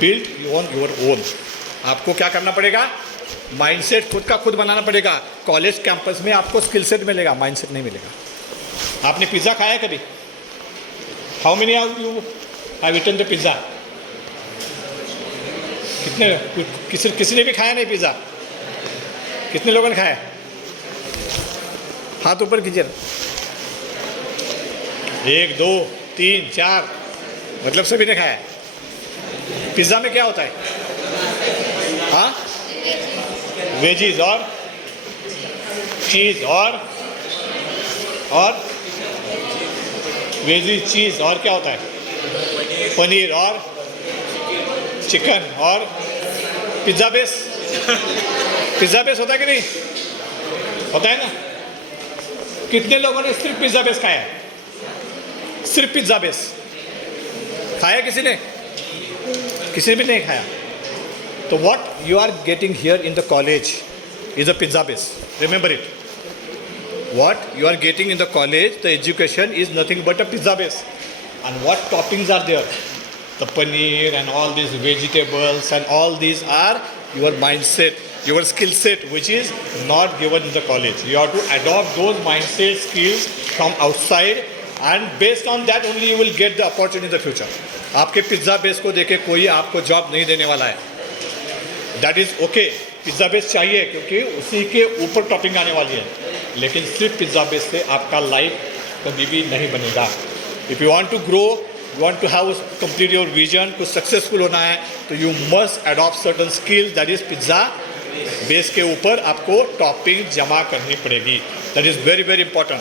build on your own. आपको क्या करना पड़ेगा? माइंडसेट खुद का खुद बनाना पड़ेगा। कॉलेज कैंपस में आपको स्किल सेट मिलेगा, माइंडसेट नहीं मिलेगा। आपने पिज़्ज़ा खाया कभी? How many of you have eaten the pizza? कितने? किसी ने भी खाया नहीं पिज़्ज़ा? कितने लोगों ने खाया? हाथ ऊपर कीजिए। 1 2 3 4, मतलब सभी ने खाया। पिज़्ज़ा में क्या होता है? हाँ, वेजीज और चीज़ और वेजीज चीज़ और क्या होता है? पनीर और चिकन और पिज़्ज़ा बेस। पिज़्ज़ा बेस होता है कि नहीं? होता है ना? कितने लोगों ने सिर्फ पिज़्ज़ा बेस खाया है? सिर्फ पिज़्ज़ा बेस खाया किसी ने? किसी ने भी नहीं खाया। So what you are getting here in the college is a pizza base. Remember it. What you are getting in the college, the education is nothing but a pizza base. And what toppings are there? The paneer and all these vegetables and all these are your mindset, your skill set, which is not given in the college. You have to adopt those mindset skills from outside, and based on that only you will get the opportunity in the future. आपके pizza base को देखे कोई आपको job नहीं देने वाला है। That is okay. Pizza base चाहिए क्योंकि उसी के ऊपर टॉपिंग आने वाली है, लेकिन सिर्फ पिज़्ज़ा बेस से आपका लाइफ कभी भी नहीं बनेगा। If you want to grow, you want to have complete your vision, कुछ सक्सेसफुल होना है, तो you must adopt certain skills. That is pizza base के ऊपर आपको टॉपिंग जमा करनी पड़ेगी। That is very very important.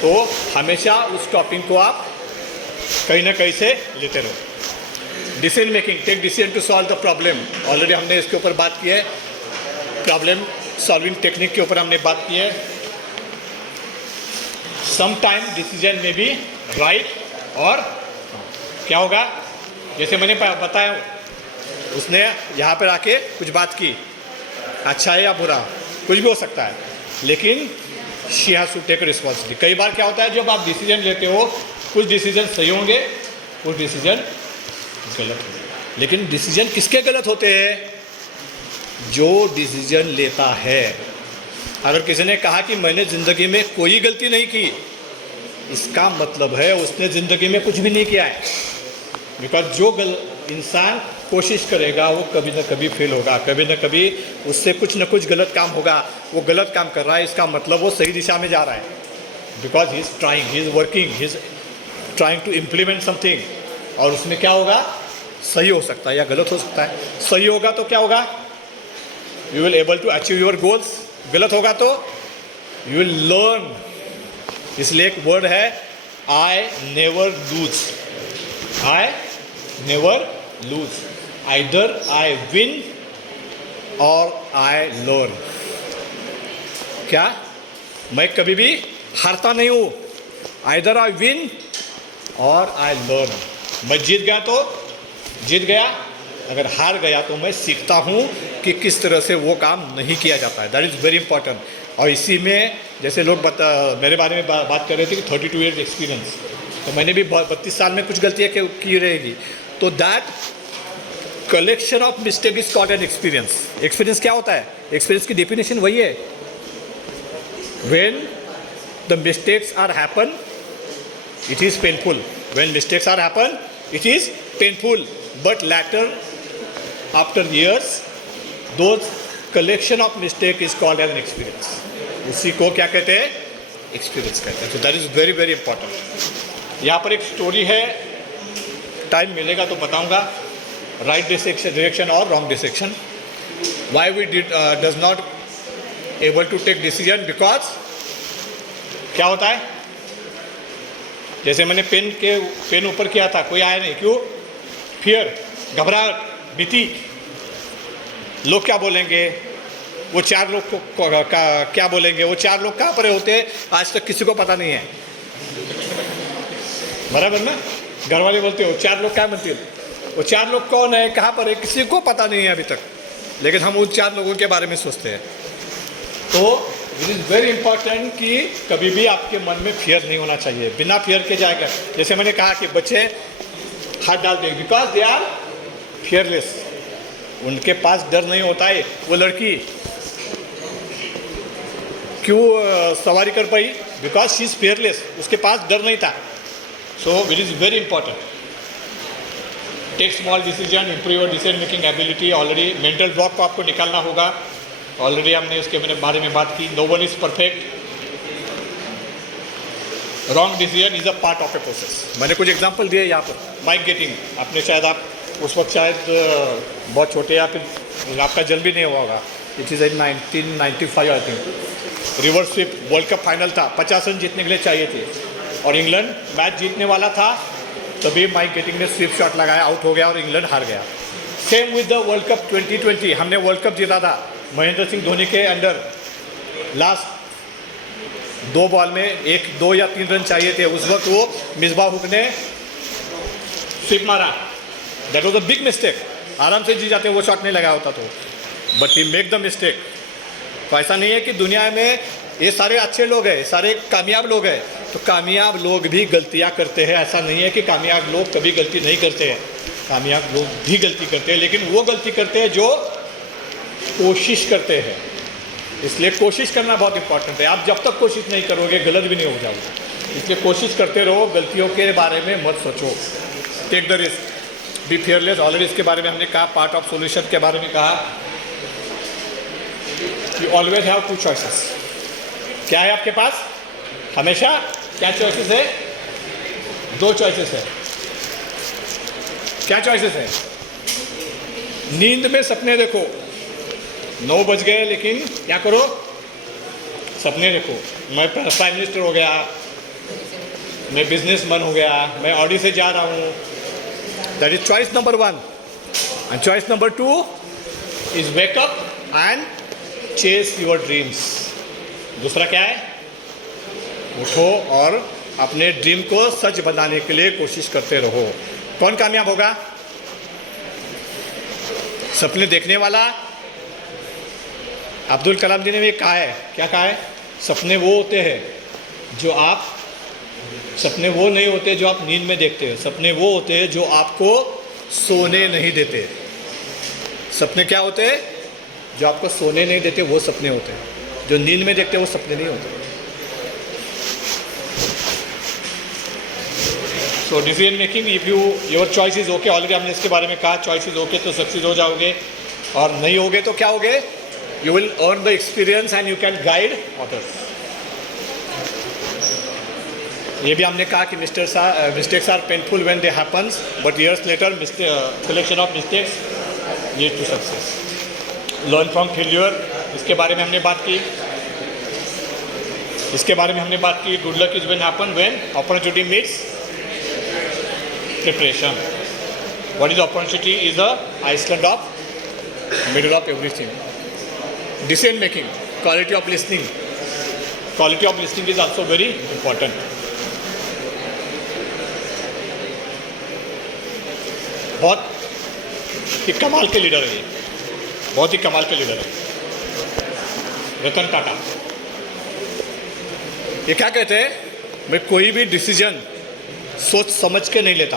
तो हमेशा उस टॉपिंग को आप कहीं ना कहीं से लेते रहो। Decision making, take decision to solve the problem. Already हमने इसके ऊपर बात की है। प्रॉब्लम सॉल्विंग टेक्निक के ऊपर हमने बात की है। सम टाइम डिसीजन में भी राइट और क्या होगा, जैसे मैंने बताया, उसने यहाँ पर आके कुछ बात की, अच्छा है या बुरा, कुछ भी हो सकता है, लेकिन she has to take responsibility. कई बार क्या होता है, जब आप डिसीजन लेते हो, कुछ डिसीजन सही होंगे, कुछ डिसीजन गलत होंगे। लेकिन डिसीजन किसके गलत होते हैं? जो डिसीजन लेता है। अगर किसी ने कहा कि मैंने ज़िंदगी में कोई गलती नहीं की, इसका मतलब है उसने ज़िंदगी में कुछ भी नहीं किया है। बिकॉज जो इंसान कोशिश करेगा वो कभी ना कभी फेल होगा, कभी ना कभी उससे कुछ ना कुछ गलत काम होगा। वो गलत काम कर रहा है, इसका मतलब वो सही दिशा में जा रहा है। Because he is trying, he is working, he is trying to implement something. और उसमें क्या होगा, सही हो सकता है या गलत हो सकता है। सही होगा तो क्या होगा, you will able to achieve your goals. गलत होगा तो यू विल लर्न। इसलिए एक वर्ड है, I never lose. I never lose, either I win और आई लर्न। क्या, मैं कभी भी हारता नहीं हूँ। आइदर आई विन और आई लर्न। मैं जीत गया तो जीत गया, अगर हार गया तो मैं सीखता हूँ कि किस तरह से वो काम नहीं किया जाता है। That is very important. और इसी में जैसे लोग मेरे बारे में बात कर रहे थे कि 32 ईयर्स एक्सपीरियंस, तो मैंने भी 32 साल में कुछ गलतियाँ की रहेगी। तो that collection of mistake is called an experience. Experience क्या होता है, एक्सपीरियंस की डेफिनेशन वही है, when the mistakes are happen it is painful. When mistakes are happen, it is painful. But later, after years, those collection of mistake is called as an experience. उसी को क्या कहते हैं, एक्सपीरियंस कहते हैं। So that is very very important. यहाँ पर एक स्टोरी है, टाइम मिलेगा तो बताऊंगा। राइट डिरेक्शन और wrong direction. Why we does not able to take decision, because क्या होता है, जैसे मैंने पेन ऊपर किया था, कोई आया नहीं, क्यों, फियर, घबराहट, भीति। लोग क्या बोलेंगे, वो 4 लोग को क्या बोलेंगे, वो 4 लोग कहाँ पर होते हैं आज तक किसी को पता नहीं है, बराबर ना। घर वाले बोलते हो 4 लोग क्या बनते हो, वो 4 लोग कौन है, कहाँ पर है, किसी को पता नहीं है अभी तक, लेकिन हम उन 4 लोगों के बारे में सोचते हैं। तो इट इज़ वेरी इंपॉर्टेंट कि कभी भी आपके मन में फियर नहीं होना चाहिए, बिना फियर के जाएगा। जैसे मैंने कहा कि बच्चे हाथ डाल देंगे, बिकॉज दे आर फियरलेस, उनके पास डर नहीं होता है। वो लड़की क्यों सवारी कर पाई, बिकॉज शी इज़ फियरलेस, उसके पास डर नहीं था। So it is very important, take small decision, improve your decision making ability. Already mental block को आपको निकालना होगा, ऑलरेडी हमने उसके बारे में बात की। No one is perfect, wrong decision is a part of a process. मैंने कुछ एग्जांपल दिए यहाँ पर। माइक गेटिंग, आपने शायद आप उस वक्त शायद बहुत छोटे या फिर आपका जन्म भी नहीं हुआ होगा। It is in 1995 I think. Reverse sweep world cup final था, 50 रन जीतने के लिए चाहिए थे और इंग्लैंड मैच जीतने वाला था, तभी माइक गेटिंग ने स्वीप शॉट लगाया, आउट हो गया और इंग्लैंड हार गया। Same with the world cup 2020, हमने वर्ल्ड कप जीता था महेंद्र सिंह धोनी के अंडर। लास्ट 2 बॉल में 1, 2 या 3 रन चाहिए थे, उस वक्त वो मिसबाह हुक ने स्वीप मारा। That was a big mistake, आराम से जीत जाते, वो शॉट नहीं लगाया होता तो, but he make the mistake. तो ऐसा नहीं है कि दुनिया में ये सारे अच्छे लोग हैं, सारे कामयाब लोग हैं, तो कामयाब लोग भी गलतियां करते हैं। ऐसा नहीं है कि कामयाब लोग कभी गलती नहीं करते हैं, कामयाब लोग भी गलती करते हैं, लेकिन वो गलती करते हैं जो कोशिश करते हैं। इसलिए कोशिश करना बहुत इंपॉर्टेंट है। आप जब तक कोशिश नहीं करोगे गलत भी नहीं हो जाओगे, इसलिए कोशिश करते रहो, गलतियों के बारे में मत सोचो। Take the risk, be fearless. Already इसके बारे में हमने कहा, पार्ट ऑफ सॉल्यूशन के बारे में कहा कि ऑलवेज हैव 2 चॉइसेस। क्या है आपके पास, हमेशा क्या चॉइसेस है, 2 चॉइसेस है। क्या चॉइसेस है, नींद में सपने देखो, 9 बज गए लेकिन क्या करो, सपने देखो। मैं प्राइम मिनिस्टर हो गया, मैं बिजनेसमैन हो गया, मैं ऑडी से जा रहा हूँ। That is choice number 1। And choice number 2 is wake up and chase your dreams. दूसरा क्या है, उठो और अपने ड्रीम को सच बनाने के लिए कोशिश करते रहो। कौन कामयाब होगा, सपने देखने वाला। अब्दुल कलाम जी ने भी कहा है, क्या कहा है, सपने वो होते हैं जो आप, सपने वो नहीं होते जो आप नींद में देखते हो, सपने वो होते हैं जो आपको सोने नहीं देते। सपने क्या होते हैं, जो आपको सोने नहीं देते, वो सपने होते हैं। जो नींद में देखते हैं वो सपने नहीं होते। So decision making, if your choice is okay, already हमने इसके बारे में कहा, चॉइस इज ओके तो सक्सेस हो जाओगे, और नहीं होगे तो क्या होगे, you will earn the experience and you can guide others. ये भी हमने कहा कि mistakes are painful when they happens, but years later collection of mistakes lead to success. Learn from failure, इसके बारे में हमने बात की। Good luck is when happen when opportunity meets preparation. What is opportunity? Is the island of middle of everything. Decision making, quality of listening is also very important. बहुत ही कमाल के लीडर है ये, बहुत ही कमाल के लीडर है रतन टाटा। ये क्या कहते हैं, मैं कोई भी डिसीजन सोच समझ के नहीं लेता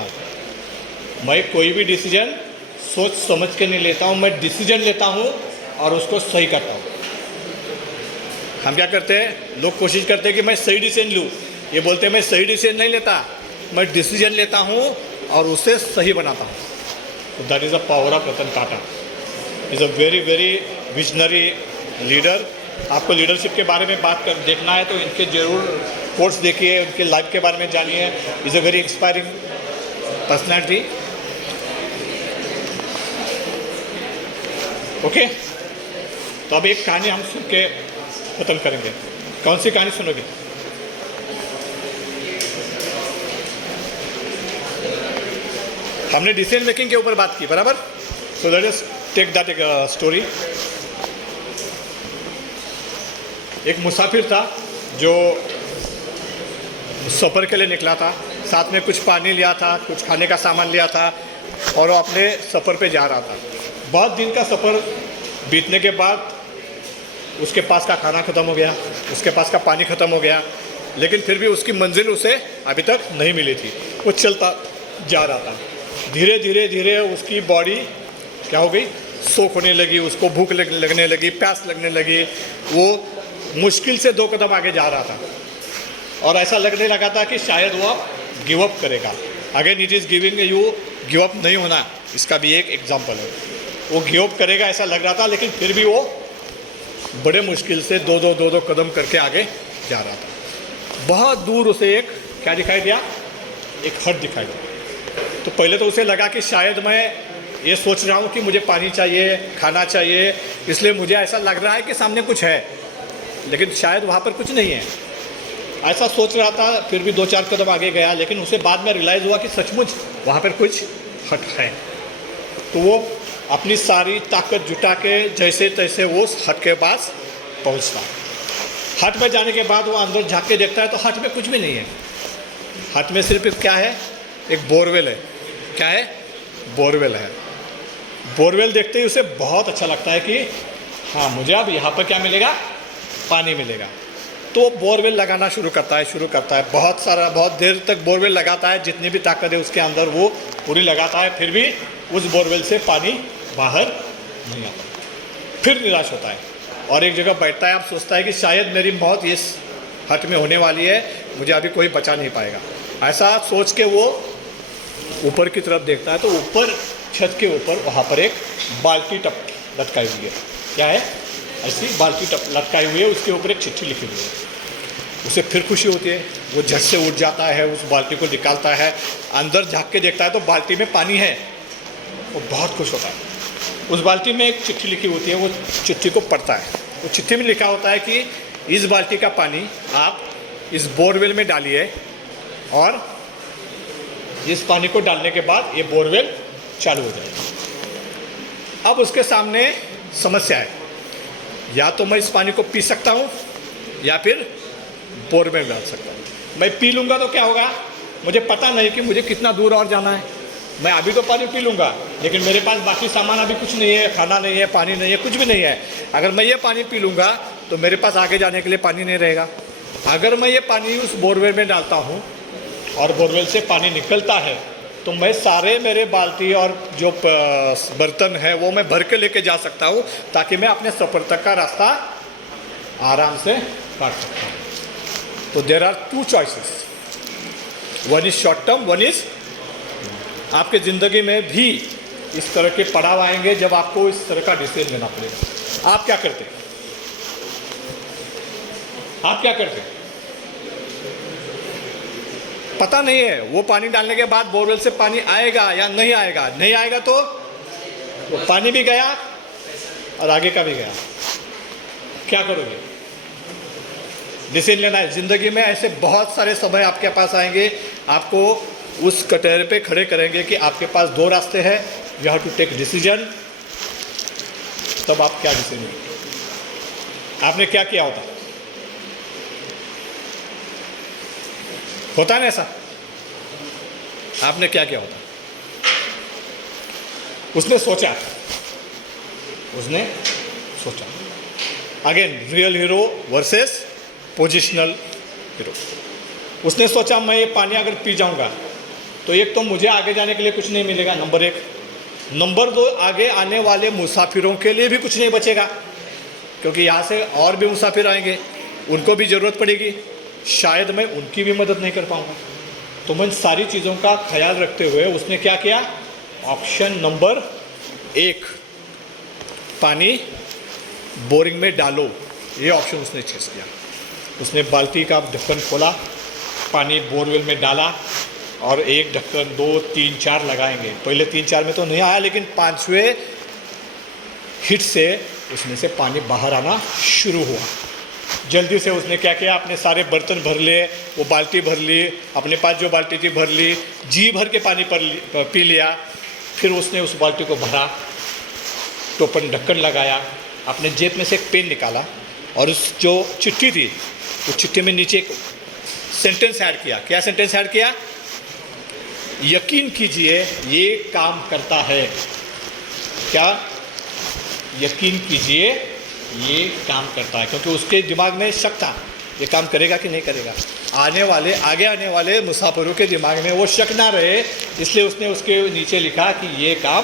हूँ, मैं डिसीजन लेता हूँ और उसको सही करता हूँ। हम क्या करते हैं, लोग कोशिश करते हैं कि मैं सही डिसीजन लूँ, ये बोलते हैं मैं सही डिसीजन नहीं लेता, मैं डिसीजन लेता हूँ और उसे सही बनाता हूँ। That is the power of Ratan Tata. Is a very very visionary leader. आपको लीडरशिप के बारे में बात कर देखना है तो इनके जरूर कोर्स देखिए, उनके लाइफ के बारे में जानिए। Is a very inspiring personality. Okay, तो अब एक कहानी हम सुन के ख़त्म करेंगे। कौन सी कहानी सुनोगे? हमने डिसीजन मेकिंग के ऊपर बात की, बराबर। So let us take that story. एक मुसाफिर था जो सफ़र के लिए निकला था, साथ में कुछ पानी लिया था, कुछ खाने का सामान लिया था, और वो अपने सफ़र पे जा रहा था। बहुत दिन का सफ़र बीतने के बाद उसके पास का खाना ख़त्म हो गया, उसके पास का पानी ख़त्म हो गया, लेकिन फिर भी उसकी मंजिल उसे अभी तक नहीं मिली थी। वो चलता जा रहा था। धीरे धीरे उसकी बॉडी क्या हो गई, सोख होने लगी, उसको भूख लगने लगी, प्यास लगने लगी। वो मुश्किल से 2 कदम आगे जा रहा था और ऐसा लगने लगा था कि शायद वो गिव अप करेगा। Again it is giving you give up नहीं होना, इसका भी एक एग्जाम्पल है। वो गिव अप करेगा ऐसा लग रहा था, लेकिन फिर भी वो बड़े मुश्किल से दो कदम करके आगे जा रहा था। बहुत दूर उसे एक क्या दिखाई दिया, एक हट दिखाई दिया। तो पहले तो उसे लगा कि शायद मैं ये सोच रहा हूँ कि मुझे पानी चाहिए, खाना चाहिए, इसलिए मुझे ऐसा लग रहा है कि सामने कुछ है, लेकिन शायद वहाँ पर कुछ नहीं है, ऐसा सोच रहा था। फिर भी 2-4 कदम आगे गया, लेकिन उसे बाद में रियलाइज़ हुआ कि सचमुच वहाँ पर कुछ हट है। तो वो अपनी सारी ताकत जुटा के जैसे तैसे वो उस हट के पास पहुँचता। हट में जाने के बाद वो अंदर झाँक के देखता है तो हट में कुछ भी नहीं है। हट में सिर्फ क्या है, एक बोरवेल है। क्या है? बोरवेल है। बोरवेल देखते ही उसे बहुत अच्छा लगता है कि हाँ, मुझे अब यहाँ पर क्या मिलेगा, पानी मिलेगा। तो वो बोरवेल लगाना शुरू करता है। बहुत देर तक बोरवेल लगाता है, जितनी भी ताकत है उसके अंदर वो पूरी लगाता है, फिर भी उस बोरवेल से पानी बाहर नहीं आता। फिर निराश होता है और एक जगह बैठता है। अब सोचता है कि शायद मेरी मौत इस हट में होने वाली है, मुझे अभी कोई बचा नहीं पाएगा। ऐसा सोच के वो ऊपर की तरफ देखता है तो ऊपर छत के ऊपर वहाँ पर एक बाल्टी टप लटकाई हुई है। क्या है? ऐसी बाल्टी टप लटकाई हुई है, उसके ऊपर एक चिट्ठी लिखी हुई है। उसे फिर खुशी होती है, वो झट से उठ जाता है, उस बाल्टी को निकालता है, अंदर झाँक के देखता है तो बाल्टी में पानी है। वो बहुत खुश होता है। उस बाल्टी में एक चिट्ठी लिखी होती है, वो चिट्ठी को पढ़ता है। वो चिट्ठी में लिखा होता है कि इस बाल्टी का पानी आप इस बोरवेल में डालिए और इस पानी को डालने के बाद ये बोरवेल चालू हो जाएगा। अब उसके सामने समस्या है, या तो मैं इस पानी को पी सकता हूँ या फिर बोरवेल डाल सकता हूँ। मैं पी लूँगा तो क्या होगा, मुझे पता नहीं कि मुझे कितना दूर और जाना है। मैं अभी तो पानी पी लूँगा, लेकिन मेरे पास बाकी सामान अभी कुछ नहीं है, खाना नहीं है, पानी नहीं है, कुछ भी नहीं है। अगर मैं ये पानी पी लूँगा तो मेरे पास आगे जाने के लिए पानी नहीं रहेगा। अगर मैं ये पानी उस बोरवेल में डालता हूँ और बोरवेल से पानी निकलता है तो मैं सारे मेरे बाल्टी और जो बर्तन है वो मैं भर के लेके जा सकता हूँ, ताकि मैं अपने सफ़र तक का रास्ता आराम से काट सकता हूँ। तो there are 2 choices. One is short term, one is. आपके ज़िंदगी में भी इस तरह के पड़ाव आएंगे जब आपको इस तरह का डिसीजन लेना पड़ेगा। आप क्या करते हैं? आप क्या करते हैं? पता नहीं है वो पानी डालने के बाद बोरवेल से पानी आएगा या नहीं आएगा। नहीं आएगा तो वो पानी भी गया और आगे का भी गया। क्या करोगे? डिसीजन लेना है। ज़िंदगी में ऐसे बहुत सारे समय आपके पास आएंगे, आपको उस कटहरे पे खड़े करेंगे कि आपके पास दो रास्ते हैं, you have to take decision. तब आप क्या डिसीजन लेंगे? आपने क्या किया होता? होता है ना ऐसा? आपने क्या किया होता? उसने सोचा, उसने सोचा। Again real hero versus positional hero. उसने सोचा मैं ये पानी अगर पी जाऊंगा तो एक तो मुझे आगे जाने के लिए कुछ नहीं मिलेगा, नंबर एक। नंबर दो, आगे आने वाले मुसाफिरों के लिए भी कुछ नहीं बचेगा, क्योंकि यहाँ से और भी मुसाफिर आएंगे, उनको भी ज़रूरत पड़ेगी, शायद मैं उनकी भी मदद नहीं कर पाऊँगा। तो मैं सारी चीज़ों का ख्याल रखते हुए उसने क्या किया? ऑप्शन नंबर एक, पानी बोरिंग में डालो, ये ऑप्शन उसने चूज़ किया। उसने बाल्टी का ढक्कन खोला, पानी बोरवेल में डाला और एक ढक्कन, 2, 3, 4 लगाएंगे। पहले 3, 4 में तो नहीं आया, लेकिन 5वें हिट से उसमें से पानी बाहर आना शुरू हुआ। जल्दी से उसने क्या किया? अपने सारे बर्तन भर लिए, वो बाल्टी भर ली, अपने पास जो बाल्टी थी भर ली, जी भर के पानी पी लिया। फिर उसने उस बाल्टी को भरा, टोपन ढक्कन लगाया, अपने जेब में से एक पेन निकाला और उस जो चिट्ठी थी उस चिट्ठी में नीचे एक सेंटेंस ऐड किया। क्या सेंटेंस ऐड किया? यकीन कीजिए ये काम करता है। क्या? यकीन कीजिए ये काम करता है, क्योंकि उसके दिमाग में शक था ये काम करेगा कि नहीं करेगा। आगे आने वाले मुसाफिरों के दिमाग में वो शक ना रहे, इसलिए उसने उसके नीचे लिखा कि ये काम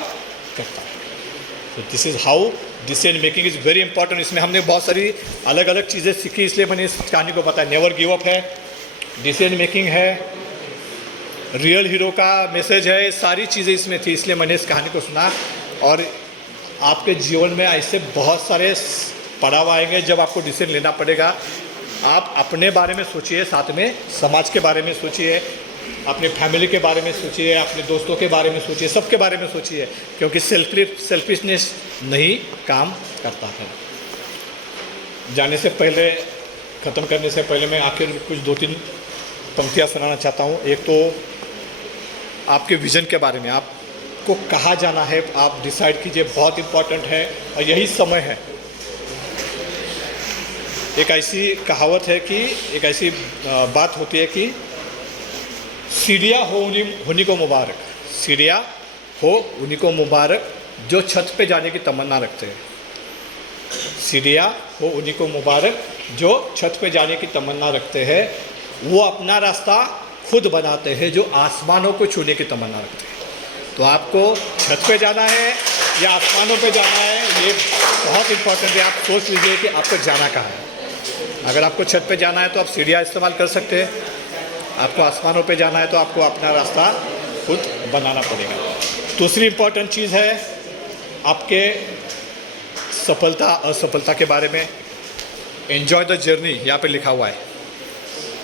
करता है। तो this is how decision making is very important. इसमें हमने बहुत सारी अलग अलग चीज़ें सीखी, इसलिए मैंने इस कहानी को बताया। नेवर गिव अप है, डिसीजन मेकिंग है, रियल हीरो का मैसेज है, सारी चीज़ें इसमें थी, इसलिए मैंने इस कहानी को सुना। और आपके जीवन में ऐसे बहुत सारे पड़ाव आएंगे जब आपको डिसीजन लेना पड़ेगा। आप अपने बारे में सोचिए, साथ में समाज के बारे में सोचिए, अपने फैमिली के बारे में सोचिए, अपने दोस्तों के बारे में सोचिए, सबके बारे में सोचिए, क्योंकि सेल्फिशनेस नहीं काम करता है। जाने से पहले, ख़त्म करने से पहले मैं आखिर कुछ 2-3 पंक्तियाँ सुनाना चाहता हूँ। एक तो आपके विज़न के बारे में, आपको कहाँ जाना है आप डिसाइड कीजिए, बहुत इम्पॉर्टेंट है और यही समय है। एक ऐसी कहावत है कि एक ऐसी बात होती है कि सीढ़ियाँ हो उन्हीं को मुबारक, सीढ़ियाँ हो उन्हीं को मुबारक जो छत पे जाने की तमन्ना रखते हैं। सीढ़ियाँ हो उन्हीं को मुबारक जो छत पे जाने की तमन्ना रखते हैं। वो अपना रास्ता खुद बनाते हैं जो आसमानों को छूने की तमन्ना रखते हैं। तो आपको छत पे जाना है या आसमानों पे जाना है, ये बहुत इम्पोर्टेंट है। आप सोच लीजिए कि आपको जाना कहाँ है। अगर आपको छत पे जाना है तो आप सीढ़ियाँ इस्तेमाल कर सकते हैं, आपको आसमानों पे जाना है तो आपको अपना रास्ता खुद बनाना पड़ेगा। दूसरी इम्पॉर्टेंट चीज़ है आपके सफलता असफलता के बारे में। एन्जॉय द जर्नी यहाँ पे लिखा हुआ है।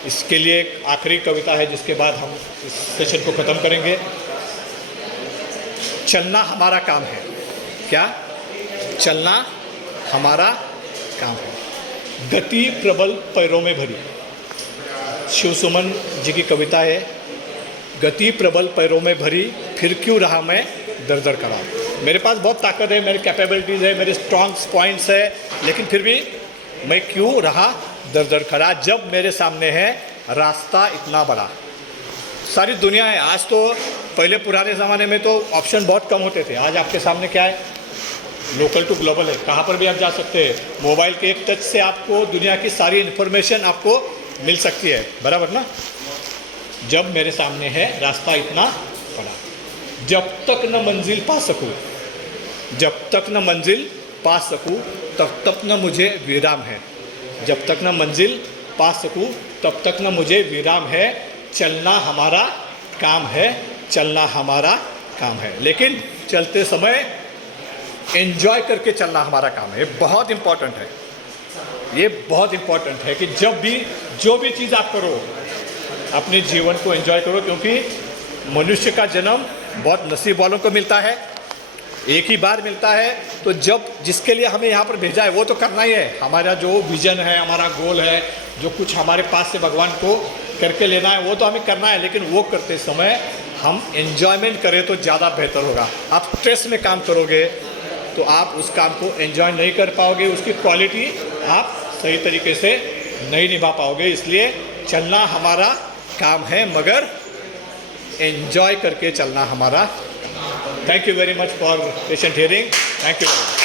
इसके लिए एक आखिरी कविता है जिसके बाद हम इस सेशन को ख़त्म करेंगे। चलना हमारा काम है। क्या? चलना हमारा काम है। गति प्रबल पैरों में भरी, शिव सुमन जी की कविता है। गति प्रबल पैरों में भरी, फिर क्यों रहा मैं दर दर खड़ा। मेरे पास बहुत ताकत है, मेरी कैपेबिलिटीज़ है, मेरे स्ट्रॉन्ग पॉइंट्स है, लेकिन फिर भी मैं क्यों रहा दर दर खड़ा जब मेरे सामने है रास्ता इतना बड़ा। सारी दुनिया है आज तो। पहले पुराने ज़माने में तो ऑप्शन बहुत कम होते थे, आज आपके सामने क्या है? लोकल टू ग्लोबल है, कहाँ पर भी आप जा सकते हैं। मोबाइल के एक टच से आपको दुनिया की सारी इन्फॉर्मेशन आपको मिल सकती है, बराबर ना? जब मेरे सामने है रास्ता इतना बड़ा, जब तक न मंजिल पा सकूं, जब तक न मंजिल पा सकूं तब तक न मुझे विराम है। जब तक न मंजिल पा सकूं तब तक न मुझे विराम है। चलना हमारा काम है, चलना हमारा काम है, लेकिन चलते समय एंजॉय करके चलना हमारा काम है। ये बहुत इंपॉर्टेंट है, ये बहुत इंपॉर्टेंट है कि जब भी जो भी चीज़ आप करो अपने जीवन को एंजॉय करो, क्योंकि मनुष्य का जन्म बहुत नसीब वालों को मिलता है, एक ही बार मिलता है। तो जब जिसके लिए हमें यहाँ पर भेजा है वो तो करना ही है। हमारा जो विजन है, हमारा गोल है, जो कुछ हमारे पास से भगवान को करके लेना है वो तो हमें करना है, लेकिन वो करते समय हम एंजॉयमेंट करें तो ज़्यादा बेहतर होगा। आप स्ट्रेस में काम करोगे तो आप उस काम को एंजॉय नहीं कर पाओगे, उसकी क्वालिटी आप सही तरीके से नहीं निभा पाओगे। इसलिए चलना हमारा काम है, मगर एंजॉय करके चलना हमारा। Thank you very much for patient hearing. Thank you very much.